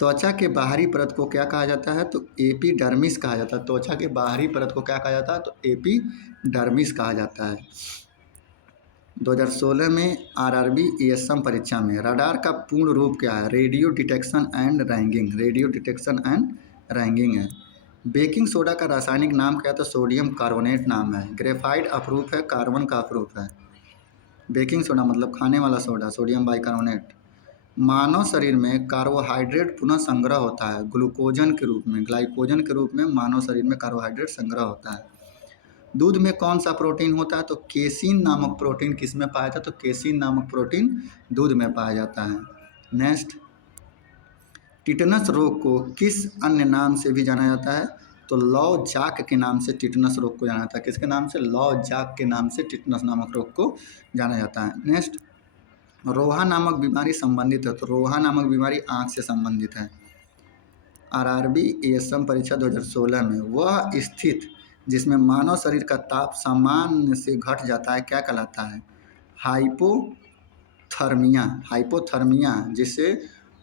त्वचा के बाहरी परत को क्या कहा जाता है? तो एपिडर्मिस कहा जाता है। त्वचा के बाहरी परत को क्या कहा जाता है? तो एपिडर्मिस कहा जाता है। 2016 में आरआरबी एएसएम परीक्षा में रडार का पूर्ण रूप क्या है? रेडियो डिटेक्शन एंड रैंगिंग है। बेकिंग सोडा का रासायनिक नाम क्या है? तो सोडियम कार्बोनेट नाम है। ग्रेफाइट अप्रूफ है, कार्बन का अप्रूफ है। बेकिंग सोडा मतलब खाने वाला सोडा, सोडियम बाइकार्बोनेट। मानव शरीर में कार्बोहाइड्रेट पुनः संग्रह होता है ग्लूकोजन के रूप में, ग्लाइकोजन के रूप में मानव शरीर में कार्बोहाइड्रेट संग्रह होता है। दूध में कौन सा प्रोटीन होता है? तो केसिन नामक प्रोटीन किस में पाया जाता है? तो केसिन नामक प्रोटीन दूध में पाया जाता है। नेक्स्ट, टिटनस रोग को किस अन्य नाम से भी जाना जाता है? तो लौ जाक के नाम से टिटनस रोग को जाना जाता है। किसके नाम से? लौ जाक के नाम से टिटनस नामक रोग को जाना जाता है। नेक्स्ट, रोहा नामक बीमारी संबंधित है। तो रोहा नामक बीमारी आँख से संबंधित है। आरआरबी एएसएम परीक्षा 2016 में वह स्थिति जिसमें मानव शरीर का ताप सामान्य से घट जाता है क्या कहलाता है? हाइपोथर्मिया, जिससे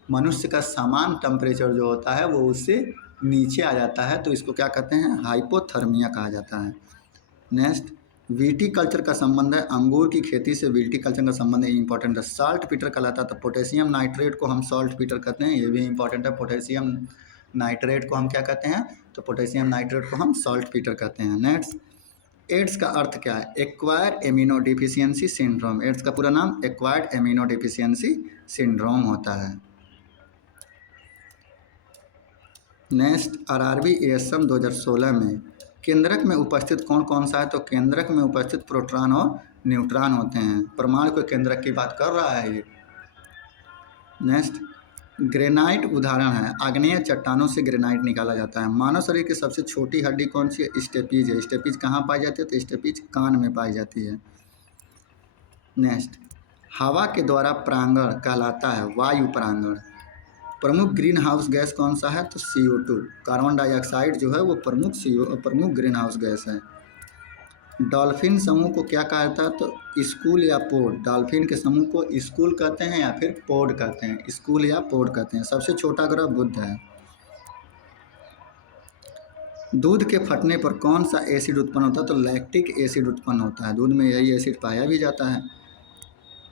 मनुष्य का सामान्य टेम्परेचर जो होता है वो उससे नीचे आ जाता है, तो इसको क्या कहते हैं? हाइपोथर्मिया कहा जाता है। नेक्स्ट, विटीकल्चर का संबंध है अंगूर की खेती से। विटीकल्चर का संबंध है, इंपॉर्टेंट है। साल्ट पीटर कहलाता है। तो पोटेशियम नाइट्रेट को हम सॉल्ट पीटर कहते हैं, ये भी इंपॉर्टेंट है। पोटेशियम नाइट्रेट को हम क्या कहते हैं? तो पोटेशियम नाइट्रेट को हम सॉल्ट पीटर कहते हैं। नेक्स्ट, एड्स का अर्थ क्या है? Acquired amino deficiency syndrome. AIDS का पूरा नाम एक्वायर्ड एमिनो डिफिशियंसी सिंड्रोम होता है। नेक्स्ट आरआरबी एएसएम 2016 में केंद्रक में उपस्थित कौन कौन सा है? तो केंद्रक में उपस्थित प्रोटॉन और न्यूट्रॉन होते हैं। परमाणु के केंद्रक की बात कर रहा है ये। नेक्स्ट ग्रेनाइट उदाहरण है। आग्नेय चट्टानों से ग्रेनाइट निकाला जाता है। मानव शरीर की सबसे छोटी हड्डी कौन सी है? स्टेपीज है। स्टेपीज कहाँ पाई जाती है? तो स्टेपीज कान में पाई जाती है। नेक्स्ट हवा के द्वारा परागण कहलाता है वायु परागण। प्रमुख ग्रीन हाउस गैस कौन सा है? तो CO2। कार्बन डाइऑक्साइड जो है वो प्रमुख ग्रीन हाउस गैस है। डॉल्फिन समूह को क्या कहा जाता है? तो स्कूल या पोड। डॉल्फिन के समूह को स्कूल कहते हैं या फिर पोड कहते हैं। स्कूल या पोड कहते हैं। सबसे छोटा ग्रह बुध है। दूध के फटने पर कौन सा एसिड उत्पन्न होता है? तो लैक्टिक एसिड उत्पन्न होता है। दूध में यही एसिड पाया भी जाता है।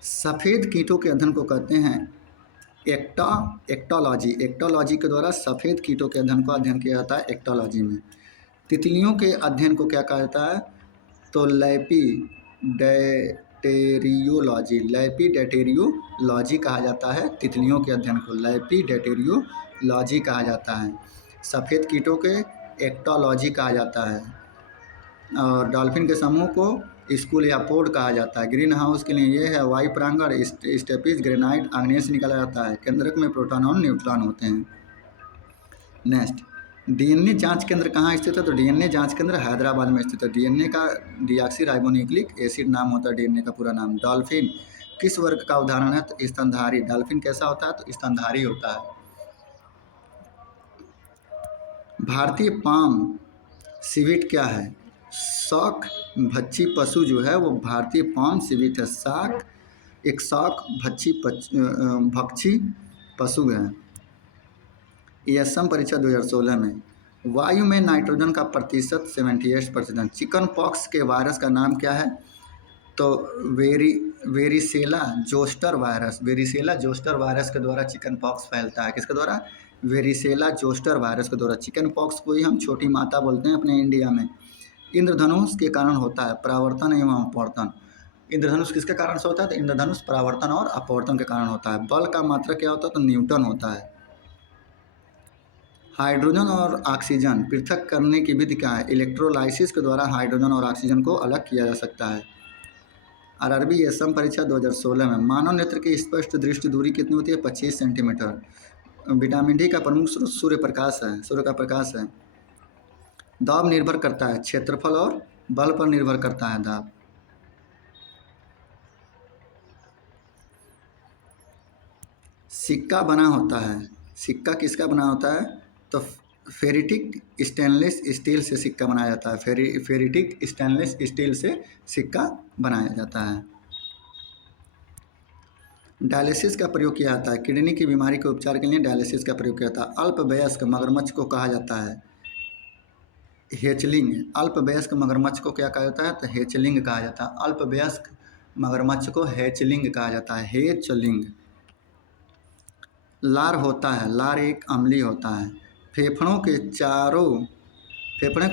सफ़ेद कीटों के अध्ययन को कहते हैं एक्टोलॉजी। एक्टोलॉजी के द्वारा सफ़ेद कीटों के अध्ययन को अध्ययन किया जाता है एक्टोलॉजी में। तितलियों के अध्ययन को क्या कहा जाता है? तो लैपिडेटेरियोलॉजी। लैपिडेटेरियोलॉजी कहा जाता है तितलियों के अध्ययन को। लैपिडेटेरियोलॉजी कहा जाता है। सफ़ेद कीटों के एक्टोलॉजी कहा जाता है। और डॉल्फिन के समूह को स्कूल या पोड कहा जाता है। ग्रीन हाउस के लिए ये है वायु परागण, स्टेपीज, ग्रेनाइट आग्नेय से निकाला जाता है। केंद्रक में प्रोटॉन और न्यूट्रॉन होते हैं। नेक्स्ट डीएनए जांच केंद्र कहाँ स्थित है? तो डीएनए जांच केंद्र हैदराबाद में स्थित है। डीएनए का डीऑक्सीराइबोन्यूक्लिक एसिड नाम होता है डीएनए का पूरा नाम। डॉल्फिन किस वर्ग का उदाहरण है? तो स्तनधारी। डॉल्फिन कैसा होता है? तो स्तनधारी होता है। भारतीय पाम सिविट क्या है? शाक भक्षी पशु जो है वो भारतीय पाम सिविट है। एक शाक भक्षी पशु है। एएसएम परीक्षा 2016 में वायु में नाइट्रोजन का प्रतिशत 78%। चिकन पॉक्स के वायरस का नाम क्या है? तो varicella zoster virus. Varicella zoster virus के द्वारा चिकन पॉक्स फैलता है। किसके द्वारा? वेरिसेला जोस्टर वायरस के द्वारा। चिकन पॉक्स को ही हम छोटी माता बोलते हैं अपने इंडिया में। इंद्रधनुष के कारण होता है परावर्तन एवं अपवर्तन। इंद्रधनुष किसके कारण से होता है? तो इंद्रधनुष परावर्तन और अपवर्तन के कारण होता है। बल का मात्रा क्या होता है? तो न्यूटन होता है। हाइड्रोजन और ऑक्सीजन पृथक करने की विधि क्या है? इलेक्ट्रोलाइसिस के द्वारा हाइड्रोजन और ऑक्सीजन को अलग किया जा सकता है। आरआरबी एएसएम परीक्षा 2016 में मानव नेत्र की स्पष्ट दृष्टि दूरी कितनी होती है? 25 सेंटीमीटर। विटामिन डी का प्रमुख स्रोत सूर्य का प्रकाश है। दाब निर्भर करता है क्षेत्रफल और बल पर निर्भर करता है दाब। सिक्का बना होता है। सिक्का किसका बना होता है? तो फेरिटिक स्टेनलेस स्टील से सिक्का बनाया जाता है। फेरिटिक स्टेनलेस स्टील से सिक्का बनाया जाता है। डायलिसिस का प्रयोग किया जाता है। किडनी की बीमारी के उपचार के लिए डायलिसिस का प्रयोग किया जाता है। अल्पवयस्क मगरमच्छ को कहा जाता है हेचलिंग। अल्पवयस्क मगरमच्छ को क्या कहा जाता है? तो हेचलिंग कहा जाता है। अल्पवयस्क मगरमच्छ को हेचलिंग कहा जाता है। हेचलिंग। लार होता है। लार एक अम्लीय होता है। फेफड़ों को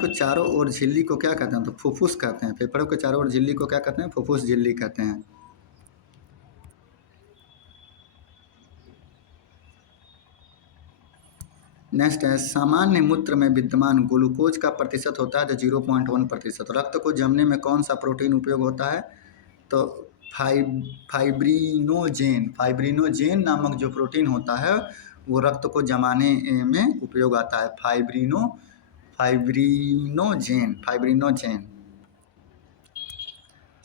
चारों ओर झिल्ली को क्या कहते हैं? तो फुफ्फुस कहते हैं। फेफड़ों के चारों ओर झिल्ली को क्या कहते हैं? फुफ्फुस झिल्ली कहते हैं। नेक्स्ट है सामान्य मूत्र में विद्यमान ग्लूकोज का प्रतिशत होता है तो 0.1%। रक्त को जमने में कौन सा प्रोटीन उपयोग होता है? तो फाइब्रिनोजेन नामक जो प्रोटीन होता है वो रक्त को जमाने में उपयोग आता है। फाइब्रिनोजेन।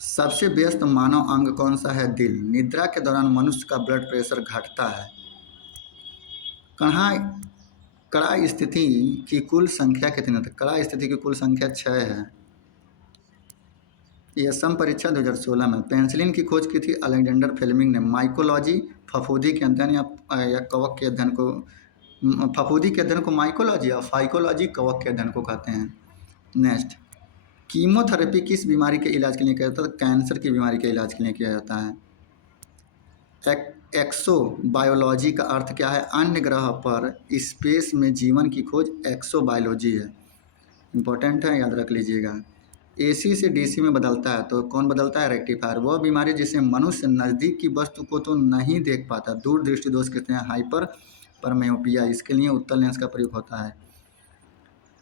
सबसे व्यस्त मानव अंग कौन सा है? दिल। निद्रा के दौरान मनुष्य का ब्लड प्रेशर घटता है। कड़ा स्थिति की कुल संख्या कितनी होती है? कड़ा स्थिति की कुल संख्या 6 है। एएसएम परीक्षा 2016 में पेंसिलिन की खोज की थी अलेक्जेंडर फ्लेमिंग ने। माइकोलॉजी फफूंदी के अध्ययन या कवक के अध्ययन को फफूंदी के अध्ययन को माइकोलॉजी और फाइकोलॉजी कवक के अध्ययन को कहते हैं। नेक्स्ट कीमोथेरेपी किस बीमारी के इलाज के लिए किया जाता है? कैंसर की बीमारी के इलाज के लिए किया जाता है। एक्सोबायोलॉजी का अर्थ क्या है? अन्य ग्रह पर स्पेस में जीवन की खोज एक्सोबायोलॉजी है। इंपॉर्टेंट है, याद रख लीजिएगा। AC से DC में बदलता है तो कौन बदलता है? रेक्टिफायर। वह बीमारी जिसे मनुष्य नज़दीक की वस्तु को तो नहीं देख पाता। दूरदृष्टि दोष कहते हैं हाइपर परमेयोपिया। इसके लिए उत्तल लेंस का प्रयोग होता है।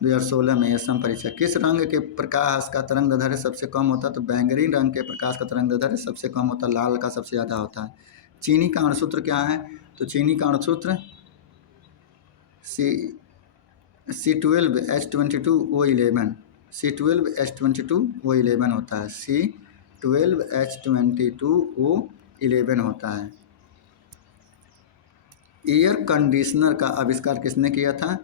2016 में एसएम परीक्षा। किस रंग के प्रकाश का तरंग दैर्ध्य सबसे कम होता है? तो बैंगनी रंग के प्रकाश का तरंग दैर्ध्य सबसे कम होता है, लाल का सबसे ज़्यादा होता है। चीनी का अणुसूत्र क्या है? तो चीनी का अणुसूत्र C12H22O11, C12H22O11 होता है, C12H22O11 होता है। एयर कंडीशनर का आविष्कार किसने किया था?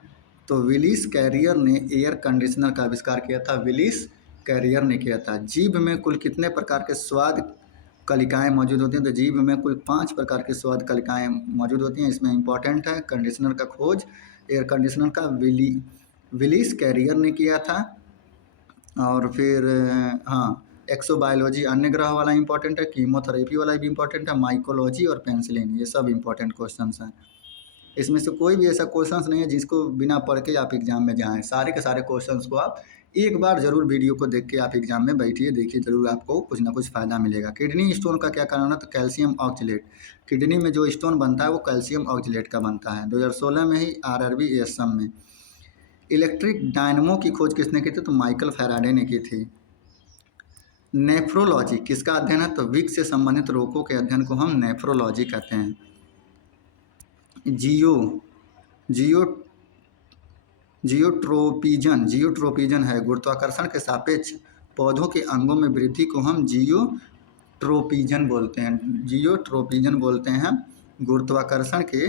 तो विलिस कैरियर ने एयर कंडीशनर का आविष्कार किया था, विलिस कैरियर ने किया था। जीभ में कुल कितने प्रकार के स्वाद कलिकाएं मौजूद होती हैं? तो जीभ में कुल 5 प्रकार की स्वाद कलिकाएं मौजूद होती हैं। इसमें इंपॉर्टेंट है कंडीशनर का खोज एयर कंडीशनर का विलिस कैरियर ने किया था। और फिर हाँ, एक्सोबायोलॉजी अन्य ग्रह वाला इंपॉर्टेंट है, कीमोथेरेपी वाला भी इंपॉर्टेंट है, माइकोलॉजी और पेंसिलिन, ये सब इंपॉर्टेंट क्वेश्चन हैं। इसमें से कोई भी ऐसा क्वेश्चन नहीं है जिसको बिना पढ़ के आप एग्जाम में जाएं। सारे के सारे क्वेश्चन को आप एक बार जरूर वीडियो को देख के आप एग्जाम में बैठिए, देखिए, जरूर आपको कुछ ना कुछ फ़ायदा मिलेगा। किडनी स्टोन का क्या कारण है? तो कैल्शियम ऑक्जेलेट। किडनी में जो स्टोन बनता है वो कैल्शियम ऑक्जेलेट का बनता है। 2016 में ही आरआरबी एएसएम में। इलेक्ट्रिक डायनमो की खोज किसने की थी? तो माइकल फैराडे ने की थी। नेफ्रोलॉजी किसका अध्ययन है? तो विक्स से संबंधित रोगों के अध्ययन को हम नेफ्रोलॉजी कहते हैं। जियो जियोट्रोपिजन है गुरुत्वाकर्षण के सापेक्ष पौधों के अंगों में वृद्धि को हम जियोट्रोपिजन बोलते हैं। गुरुत्वाकर्षण के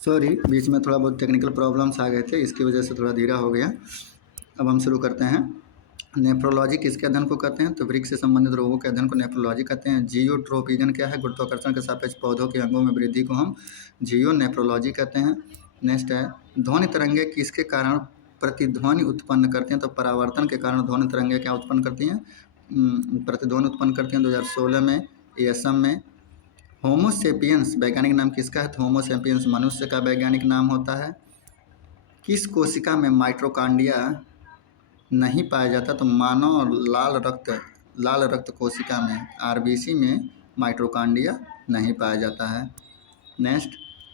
सॉरी, बीच में थोड़ा बहुत टेक्निकल प्रॉब्लम्स आ गए थे, इसकी वजह से थोड़ा धीरा हो गया। अब हम शुरू करते हैं। नेफ्रोलॉजी किसके अध्ययन को कहते हैं? तो वृक्क से संबंधित रोगों के अध्ययन को नेफ्रोलॉजी कहते हैं। जियोट्रोपिजन क्या है? गुरुत्वाकर्षण के सापेक्ष पौधों के अंगों में वृद्धि को हम जियोनेफ्रोलॉजी कहते हैं। नेक्स्ट है, ध्वनि तरंगे किसके कारण प्रतिध्वनि उत्पन्न करती हैं? तो परावर्तन के कारण ध्वनि तरंगे क्या उत्पन्न करती हैं? प्रतिध्वनि उत्पन्न करती हैं। 2016 में एएसएम में। होमोसेपियंस वैज्ञानिक नाम किसका है? तो होमोसेपियंस मनुष्य का वैज्ञानिक नाम होता है। किस कोशिका में माइटोकॉन्ड्रिया नहीं पाया जाता? तो मानव लाल रक्त कोशिका में, आरबीसी में माइटोकॉन्ड्रिया नहीं पाया जाता है। नेक्स्ट,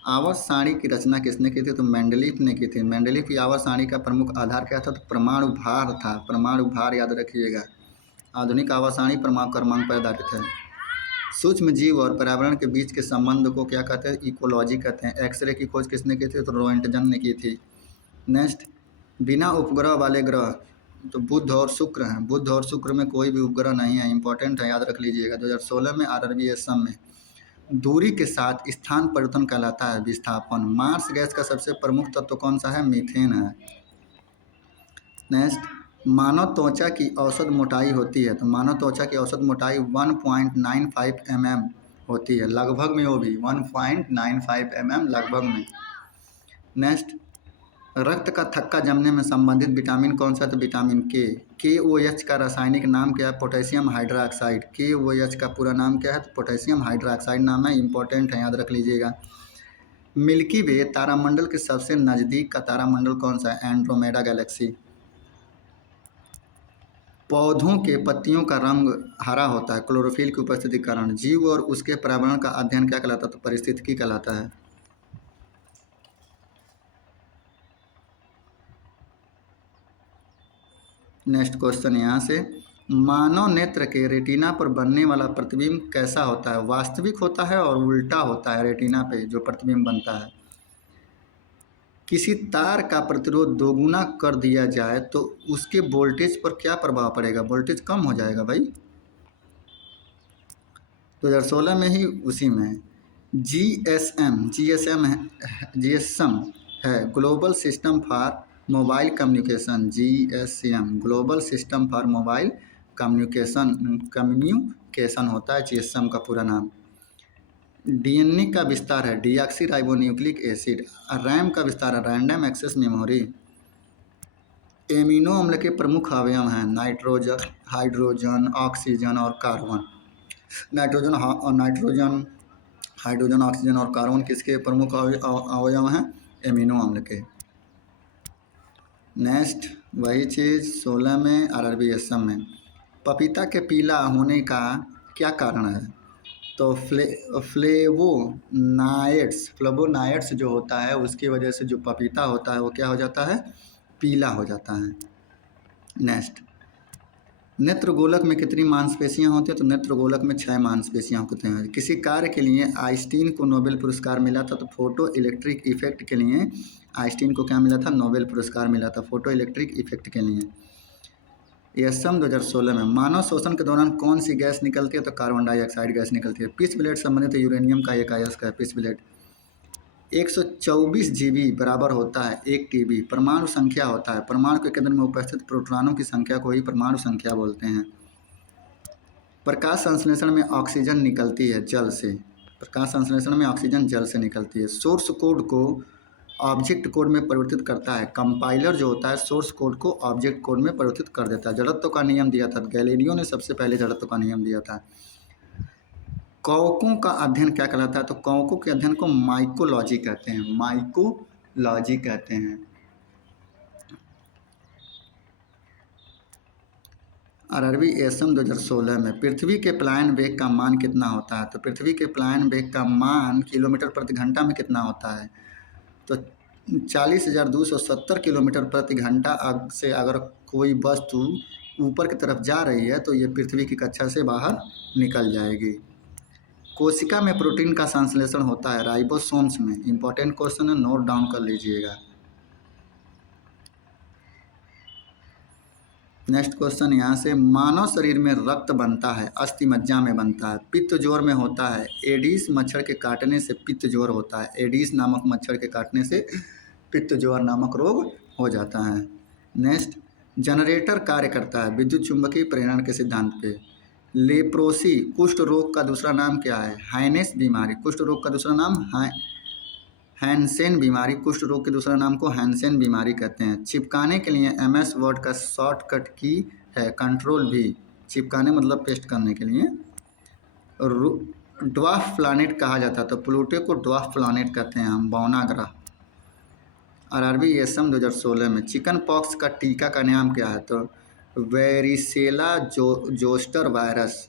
आवर्त सारणी की रचना किसने की थी? तो मेंडलीफ ने की थी। मेंडलीफ की आवर्त सारणी का प्रमुख आधार क्या था? तो परमाणु भार था। परमाणु भार याद रखिएगा। आधुनिक आवर्त सारणी परमाणु क्रमांक पर आधारित है। सूक्ष्म जीव और पर्यावरण के बीच के संबंध को क्या कहते हैं? इकोलॉजी कहते हैं। एक्सरे की खोज किसने की थी? तो रोएंटजन ने की थी। नेक्स्ट, बिना उपग्रह वाले ग्रह तो बुध और शुक्र हैं। बुध और शुक्र में कोई भी उपग्रह नहीं है, इंपॉर्टेंट है, याद रख लीजिएगा। 2016 में आरआरबी एसएम में। दूरी के साथ स्थान परिवर्तन कहलाता है विस्थापन। मार्स गैस का सबसे प्रमुख तत्व कौन सा है? मीथेन है। नेक्स्ट, मानव त्वचा की औसत मोटाई होती है। तो मानव त्वचा की औसत मोटाई 1.95 mm होती है, लगभग में, वो भी 1.95 mm लगभग में। नेक्स्ट, रक्त का थक्का जमने में संबंधित विटामिन कौन सा है? तो विटामिन KOH का रासायनिक नाम क्या है? Potassium hydroxide. KOH का पूरा नाम क्या है? तो पोटेशियम हाइड्रोक्साइड नाम है, इंपॉर्टेंट है, याद रख लीजिएगा। मिल्की वे तारामंडल के सबसे नज़दीक का तारामंडल कौन सा है? Andromeda Galaxy. पौधों के पत्तियों का रंग हरा होता है क्लोरोफिल की उपस्थिति के कारण। जीव और उसके पर्यावरण का अध्ययन क्या कहलाता है? तो पारिस्थितिकी कहलाता है। नेक्स्ट क्वेश्चन यहाँ से, मानव नेत्र के रेटिना पर बनने वाला प्रतिबिंब कैसा होता है? वास्तविक होता है और उल्टा होता है। रेटिना पे जो प्रतिबिंब बनता है, किसी तार का प्रतिरोध दोगुना कर दिया जाए तो उसके वोल्टेज पर क्या प्रभाव पड़ेगा? वोल्टेज कम हो जाएगा भाई। 2016 में ही उसी में GSM है global system for mobile communication. GSM global system for mobile communication होता है GSM का पूरा नाम। DNA का विस्तार है डीऑक्सी राइबोन्यूक्लिक एसिड। रैम का विस्तार है रैंडम एक्सेस मेमोरी। एमिनो अम्ल के प्रमुख अवयव हैं नाइट्रोजन, हाइड्रोजन, ऑक्सीजन और कार्बन। नाइट्रोजन, हाइड्रोजन, ऑक्सीजन और कार्बन किसके प्रमुख अवयव हैं? एमिनो अम्ल के। नेक्स्ट, वही चीज़ 16 में आरआरबी एसएम में। पपीता के पीला होने का क्या कारण है? तो फ्लेवोनाइड्स जो होता है उसकी वजह से जो पपीता होता है वो क्या हो जाता है? पीला हो जाता है। नेक्स्ट, नेत्रगोलक में कितनी मांसपेशियां होती हैं? तो नेत्रगोलक में 6 मांसपेशियां होती हैं। किसी कार्य के लिए आइंस्टीन को नोबेल पुरस्कार मिला था, तो फोटो इलेक्ट्रिक इफेक्ट के लिए आइंस्टीन को क्या मिला था? नोबेल पुरस्कार मिला था फोटो इलेक्ट्रिक इफेक्ट के लिए। यह सन 2016 में मानव शोषण के दौरान कौन सी गैस निकलती है? तो कार्बन डाइऑक्साइड गैस निकलती है। पिच ब्लेड संबंधित यूरेनियम का एक अयस्क है पिच ब्लेड। 124 जीबी बराबर होता है 1 टीबी। परमाणु संख्या होता है, परमाणु के केंद्र में उपस्थित प्रोटॉनों की संख्या को ही परमाणु संख्या बोलते हैं। प्रकाश संश्लेषण में ऑक्सीजन निकलती है जल से। प्रकाश संश्लेषण में ऑक्सीजन जल से निकलती है। सोर्स कोड को ऑब्जेक्ट कोड में परिवर्तित करता है। कंपाइलर जो होता है सोर्स कोड को ऑब्जेक्ट कोड में परिवर्तित कर देता है। जड़त्व का नियम दिया था, गैलीलियो ने सबसे पहले जड़त्व का नियम दिया था। कवकों का अध्ययन क्या कहलाता है? तो कवकों के अध्ययन को माइकोलॉजी कहते हैं। माइकोलॉजी कहते हैं। आरआरबी एसएम 2016 में पृथ्वी के पलायन वेग का मान कितना होता है? तो पृथ्वी के पलायन वेग का मान किलोमीटर प्रति घंटा में कितना होता है? तो 40,270 किलोमीटर प्रति घंटा से अगर कोई वस्तु ऊपर की तरफ जा रही है तो ये पृथ्वी की कक्षा से बाहर निकल जाएगी। कोशिका में प्रोटीन का संश्लेषण होता है राइबोसोम्स में। इंपॉर्टेंट क्वेश्चन है, नोट डाउन कर लीजिएगा। नेक्स्ट क्वेश्चन यहाँ से, मानव शरीर में रक्त बनता है, अस्थि मज्जा में बनता है, पित्त ज्वर में होता है। एडीज मच्छर के काटने से पित्त ज्वर होता है। एडीज नामक मच्छर के काटने से पित्त ज्वर नामक रोग हो जाता है। नेक्स्ट, जनरेटर कार्य करता है विद्युत चुंबकीय प्रेरण के सिद्धांत पे। लेप्रोसी कुष्ठ रोग का दूसरा नाम क्या है? हाइनेस बीमारी। कुष्ठ रोग का दूसरा नाम हैंसेन बीमारी। कुष्ठ रोग के दूसरा नाम को हैंसेन बीमारी कहते हैं। चिपकाने के लिए एमएस वर्ड का शॉर्टकट की है कंट्रोल भी। चिपकाने मतलब पेस्ट करने के लिए। ड्वार्फ प्लानेट कहा जाता है, तो प्लूटो को ड्वार्फ प्लानेट कहते हैं हम, बौना ग्रह। आरआरबी एसएम 2016 में चिकन पॉक्स का टीका का नाम क्या है? तो varicella zoster virus.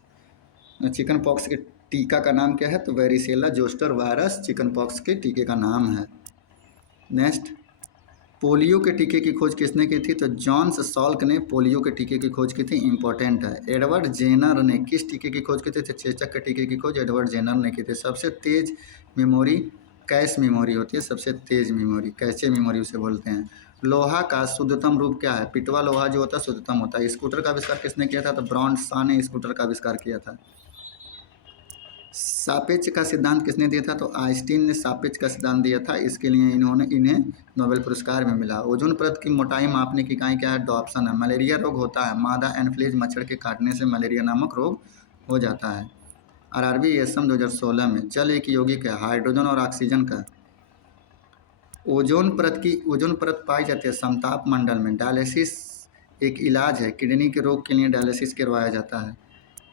Chicken pox के टीका का नाम क्या है? तो varicella zoster virus chicken pox के टीके का नाम है। नेक्स्ट, पोलियो के टीके की खोज किसने की थी? तो जॉन्स सॉल्क ने पोलियो के टीके की खोज की थी। इंपॉर्टेंट है। एडवर्ड जेनर ने किस टीके की खोज की थी? तो चेचक के टीके की खोज एडवर्ड जेनर ने की थी। सबसे तेज मेमोरी कैश मेमोरी होती है, सबसे तेज मेमोरी कैशे मेमोरी उसे बोलते हैं। लोहा का शुद्धतम रूप क्या है? पिटवा लोहा जो होता है शुद्धतम होता है। स्कूटर का आविष्कार किसने किया था? तो ब्रॉन्ड शॉ ने स्कूटर का आविष्कार किया था। सापेक्ष का सिद्धांत किसने दिया था? तो आइंस्टीन ने सापेक्ष का सिद्धांत दिया था। इसके लिए इन्हें नोबेल पुरस्कार भी मिला। ओजोन परत की मोटाई मापने की इकाई क्या है? डॉप्सन है। मलेरिया रोग होता है मादा एनफ्लूएंजा मच्छर के काटने से मलेरिया नामक रोग हो जाता है। आरआरबी एसएम 2016 में जल एक यौगिक है, हाइड्रोजन और ऑक्सीजन का। ओजोन परत पाई जाती है समताप मंडल में। डायलिसिस एक इलाज है, किडनी के रोग के लिए डायलिसिस करवाया जाता है।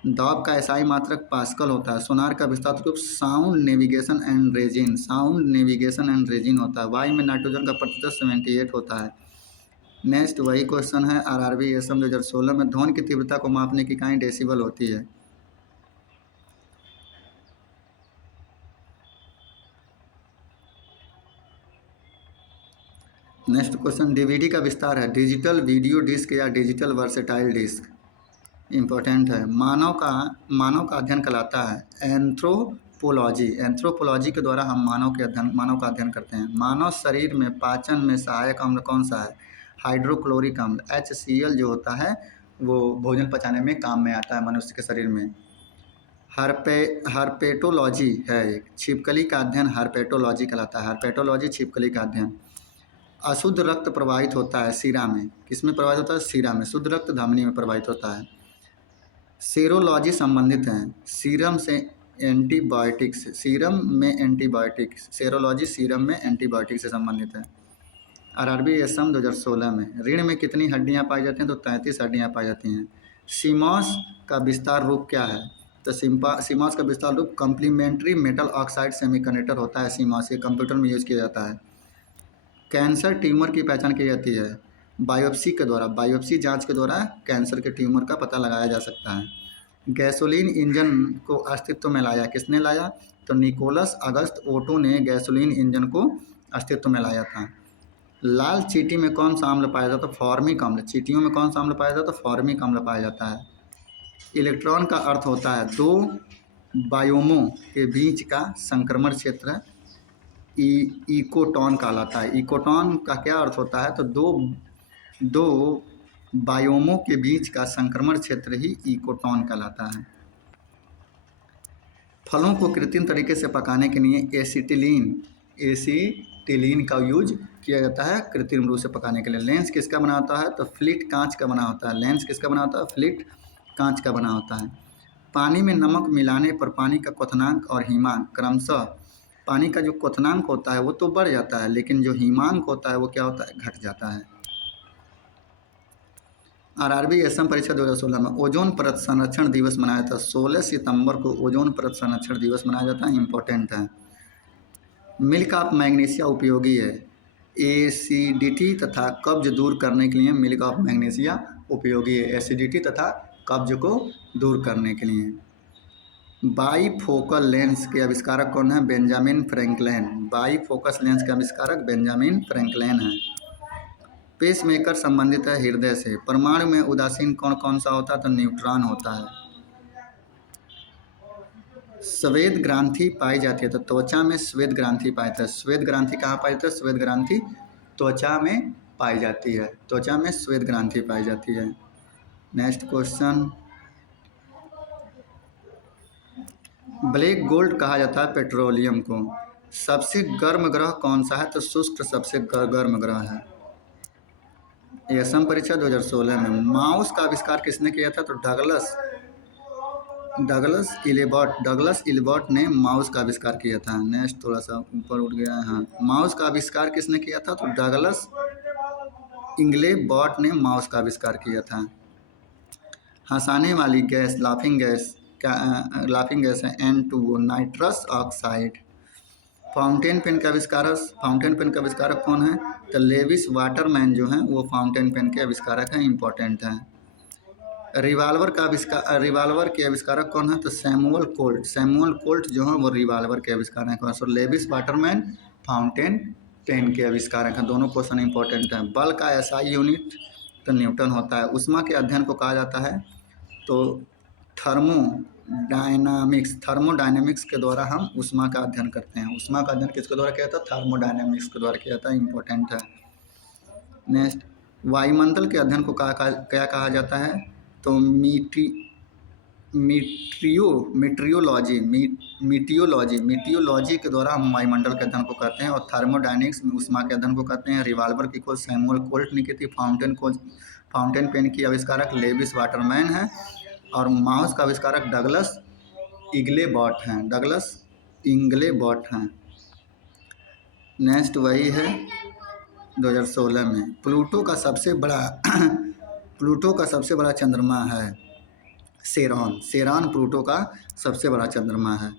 दाब का एसआई मात्रक पास्कल होता है। सोनार का विस्तार रूप साउंड नेविगेशन एंड रेजिन होता है। वायु में नाइट्रोजन का प्रतिशत 78 होता है। नेक्स्ट वही क्वेश्चन है आरआरबी एसएम 2016 में, ध्वनि की तीव्रता को मापने की इकाई डेसिबल होती है। नेक्स्ट क्वेश्चन, डीवीडी का विस्तार है डिजिटल वीडियो डिस्क या डिजिटल वर्सेटाइल डिस्क। इम्पोर्टेंट है। मानव का अध्ययन कहलाता है एंथ्रोपोलॉजी। एंथ्रोपोलॉजी के द्वारा हम मानव का अध्ययन करते हैं। मानव शरीर में पाचन में सहायक अम्ल कौन सा है? हाइड्रोक्लोरिक अम्ल HCl जो होता है वो भोजन पचाने में काम में आता है मनुष्य के शरीर में। हर्पेटोलॉजी है एक, छिपकली का अध्ययन हर्पेटोलॉजी कहलाता है। हर्पेटोलॉजी छिपकली का अध्ययन। अशुद्ध रक्त प्रवाहित होता है शिरा में। किसमें प्रवाहित होता है? शिरा में। शुद्ध रक्त धमनी में प्रवाहित होता है। सेरोलॉजी संबंधित हैं सीरम से एंटीबायोटिक्स। सीरम में एंटीबायोटिक्स, सेरोलॉजी सीरम में एंटीबायोटिक से संबंधित है। आरआरबी एसएम 2016 में रीढ़ में कितनी हड्डियां पाई जाती हैं? तो 33 हड्डियां पाई जाती हैं। सीमॉस का विस्तार रूप क्या है? तो सीमॉस का विस्तार रूप कम्प्लीमेंट्री मेटल ऑक्साइड सेमीकंडक्टर होता है। सीमॉस ये कंप्यूटर में यूज़ किया जाता है। कैंसर ट्यूमर की पहचान की जाती है बायोप्सी के द्वारा, बायोप्सी जांच के द्वारा कैंसर के ट्यूमर का पता लगाया जा सकता है। गैसोलीन इंजन को अस्तित्व में लाया, किसने लाया? तो निकोलस अगस्त ओटो ने गैसोलीन इंजन को अस्तित्व में लाया था। लाल चींटी में कौन सा अम्ल पाया जाता है? फॉर्मिक अम्ल। चींटियों में कौन सा अम्ल पाया जाता है? फॉर्मिक अम्ल पाया जाता है। इलेक्ट्रॉन का अर्थ होता है दो बायोमों के बीच का संक्रमण क्षेत्र इकोटॉन कहलाता है। इकोटॉन का क्या अर्थ होता है? तो दो बायोमों के बीच का संक्रमण क्षेत्र ही इकोटॉन कहलाता है। फलों को कृत्रिम तरीके से पकाने के लिए एसीटिलीन का यूज किया जाता है कृत्रिम रूप से पकाने के लिए। लेंस किसका बना होता है? तो फ्लिट कांच का बना होता है। लेंस किसका बना होता है? फ्लिट कांच का बना होता है। पानी में नमक मिलाने पर पानी का क्वथनांक और हिमांक क्रमशः, पानी का जो क्वथनांक होता है वो तो बढ़ जाता है, लेकिन जो हिमांक होता है वो क्या होता है? घट जाता है। आरआरबी असम परीक्षा 2016 में ओजोन परत संरक्षण दिवस मनाया था। 16 सितंबर को ओजोन परत संरक्षण दिवस मनाया जाता है, इम्पोर्टेंट है। मिल्क ऑफ मैग्नीशिया उपयोगी है। एसिडिटी तथा कब्ज दूर करने के लिए मिल्क ऑफ मैग्नीशिया उपयोगी है। एसिडिटी तथा कब्ज को दूर करने के लिए। बाईफोकल लेंस के आविष्कारक कौन है? Benjamin Franklin. बाईफोकस लेंस के आविष्कारक बेंजामिन फ्रैंकलिन है। पेसमेकर संबंधित है हृदय से। परमाणु में उदासीन कौन कौन सा होता है? तो न्यूट्रॉन होता है। श्वेत ग्रंथि पाई जाती है, तो त्वचा में श्वेत ग्रंथि पाई जाती है। श्वेत ग्रंथि कहाँ पाई जाती है? श्वेत ग्रंथि त्वचा में पाई जाती है। त्वचा में श्वेत ग्रंथि पाई जाती है। नेक्स्ट क्वेश्चन, ब्लैक गोल्ड कहा जाता है पेट्रोलियम को। सबसे गर्म ग्रह कौन सा है? तो शुक्र सबसे गर्म ग्रह है। ये असम परीक्षा 2016 में। माउस का आविष्कार किसने किया था? तो डगलस इलिबॉट ने माउस का आविष्कार किया था। नेक्स्ट थोड़ा सा ऊपर उठ गया है। हाँ, माउस का आविष्कार किसने किया था? तो डगलस इंगलेबॉट ने माउस का आविष्कार किया था। हंसाने वाली गैस लाफिंग गैस है N2O, nitrous oxide. Fountain pen का आविष्कारक कौन है? तो लेविस वाटरमैन जो हैं वो फाउंटेन पेन के आविष्कारक हैं, इम्पोर्टेंट हैं। रिवाल्वर के आविष्कारक कौन है? तो सैमुअल कोल्ट जो है वो रिवाल्वर के आविष्कारक हैं। सो लेविस वाटरमैन फाउंटेन पेन के आविष्कारक हैं। दोनों क्वेश्चन इंपॉर्टेंट हैं। बल का एसआई यूनिट तो न्यूटन होता है। ऊष्मा के अध्ययन को कहा जाता है तो थर्मोडायनेमिक्स के द्वारा हम ऊष्मा का अध्ययन करते हैं। ऊष्मा का अध्ययन किसके द्वारा किया जाता है? थर्मोडायनेमिक्स के द्वारा किया जाता है, इम्पोर्टेंट है। नेक्स्ट, वायुमंडल के अध्ययन को क्या कहा जाता है? तो मीटियोलॉजी के द्वारा हम वायुमंडल के अध्ययन को करते हैं। और थर्मोडायनेमिक्स में ऊष्मा के अध्ययन को करते हैं। रिवाल्वर की खोज सैमुअल कोल्ट ने की थी। फाउंटेन पेन की आविष्कारक लेविस वाटरमैन है। और माउस का आविष्कारक डगलस इंगलेबॉट हैं। नेक्स्ट वही है 2016 में। प्लूटो का सबसे बड़ा चंद्रमा है सेरॉन प्लूटो का सबसे बड़ा चंद्रमा है।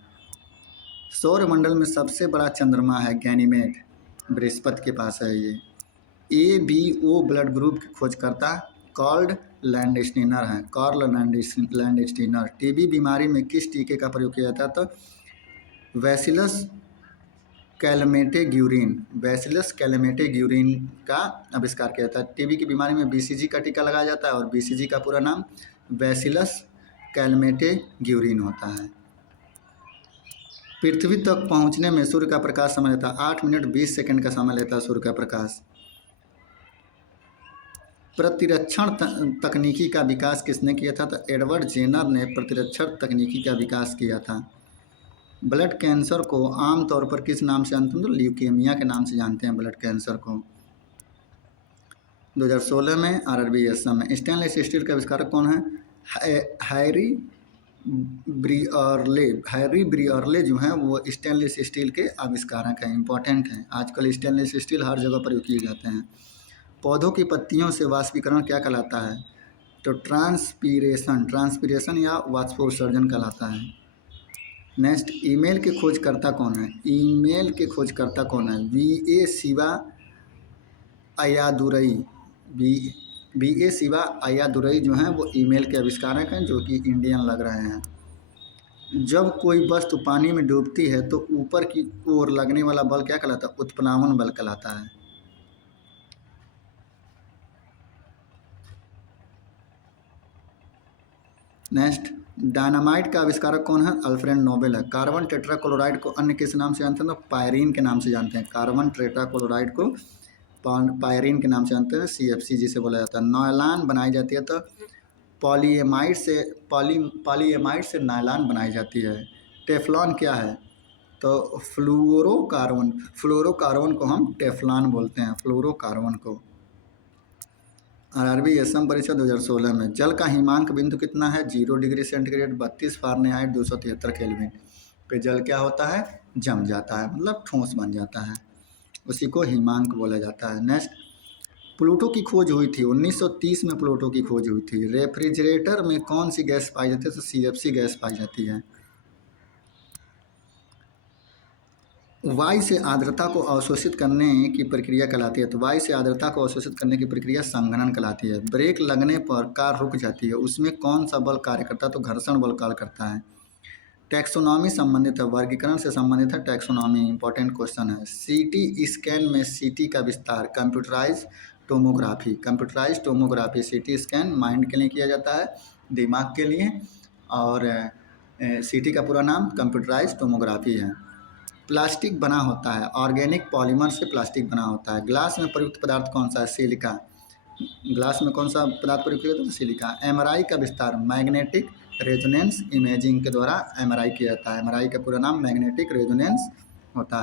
सौरमंडल में सबसे बड़ा चंद्रमा है गैनीमेड, बृहस्पति के पास है ये। ABO ब्लड ग्रुप की खोजकर्ता कार्ल लैंडस्टीनर हैं। टीबी बीमारी में किस टीके का प्रयोग किया जाता है? तो बैसिलस कैलमेटे-ग्यूरिन का आविष्कार किया था। टीबी की बीमारी में BCG का टीका लगाया जाता है और BCG का पूरा नाम बैसिलस कैलमेटे-ग्यूरिन होता है। पृथ्वी तक पहुंचने में सूर्य का प्रकाश समय लेता है 8 मिनट 20 सेकंड का समय लेता है सूर्य का प्रकाश। प्रतिरक्षण तकनीकी का विकास किसने किया था? तो एडवर्ड जेनर ने प्रतिरक्षण तकनीकी का विकास किया था। ब्लड कैंसर को आमतौर पर किस नाम से जानते हैं? तो ल्यूकेमिया के नाम से जानते हैं ब्लड कैंसर को। 2016 में आरआरबी असम में। स्टेनलेस स्टील का आविष्कारक कौन है? हैरी ब्रियरले जो हैं वो स्टेनलेस स्टील के आविष्कारक हैं, इम्पोर्टेंट हैं। आजकल स्टेनलेस स्टील हर जगह प्रयोग किए जाते हैं। पौधों की पत्तियों से वाष्पीकरण क्या कहलाता है? तो ट्रांसपीरेशन या वाष्पोत्सर्जन कहलाता है। नेक्स्ट, ईमेल के खोजकर्ता कौन है? VA Shiva Ayyadurai B B A Shiva Ayyadurai जो हैं वो ईमेल के आविष्कारक हैं, जो कि इंडियन लग रहे हैं। जब कोई वस्तु पानी में डूबती है तो ऊपर की ओर लगने वाला बल क्या कहलाता है? उत्प्लावन बल कहलाता है। नेक्स्ट, डायनामाइट का आविष्कारक कौन है? अल्फ्रेड नोबेल है। कार्बन टेट्राक्लोराइड को अन्य किस नाम से जानते हैं? तो पायरीन के नाम से जानते हैं। कार्बन टेट्राक्लोराइड को पायरीन के नाम से जानते हैं, CFC जिसे बोला जाता है। नायलॉन बनाई जाती है तो पॉलीएमाइड से नायलॉन बनाई जाती है। टेफ्लॉन क्या है? तो फ्लोरोकार्बन को हम टेफ्लॉन बोलते हैं, फ्लोरोकार्बन को। RRB असम परीक्षा 2016 में जल का हिमांक बिंदु कितना है? 0 डिग्री सेंटीग्रेड, 32 फ़ारेनहाइट, 273 केल्विन पे जल क्या होता है? जम जाता है, मतलब ठोस बन जाता है, उसी को हिमांक बोला जाता है। नेक्स्ट, प्लूटो की खोज हुई थी 1930 में। प्लूटो की खोज हुई थी। रेफ्रिजरेटर में कौन सी गैस पाई जाती है? तो CFC गैस पाई जाती है। वायु से आर्द्रता को अवशोषित करने की प्रक्रिया कहलाती है। तो वायु से आर्द्रता को अवशोषित करने की प्रक्रिया संघनन कहलाती है। ब्रेक लगने पर कार रुक जाती है, उसमें कौन सा बल कार्य करता है? तो घर्षण बल कार्य करता है। टैक्सोनॉमी संबंधित है, वर्गीकरण से संबंधित है टैक्सोनॉमी, इंपॉर्टेंट क्वेश्चन है। CT स्कैन में CT का विस्तार computerise tomography. Computerise tomography CT scan mind के लिए किया जाता है, दिमाग के लिए, और CT का पूरा नाम कंप्यूटराइज टोमोग्राफी है। प्लास्टिक बना होता है, ऑर्गेनिक पॉलीमर से प्लास्टिक बना होता है। ग्लास में प्रयुक्त पदार्थ कौन सा है? सिलिका। ग्लास में कौन सा पदार्थ प्रयुक्त किया जाता है? सिलिका। MRI का विस्तार मैग्नेटिक रेजोनेंस इमेजिंग के द्वारा MRI किया जाता है। MRI का पूरा नाम मैग्नेटिक रेजोनेंस होता है।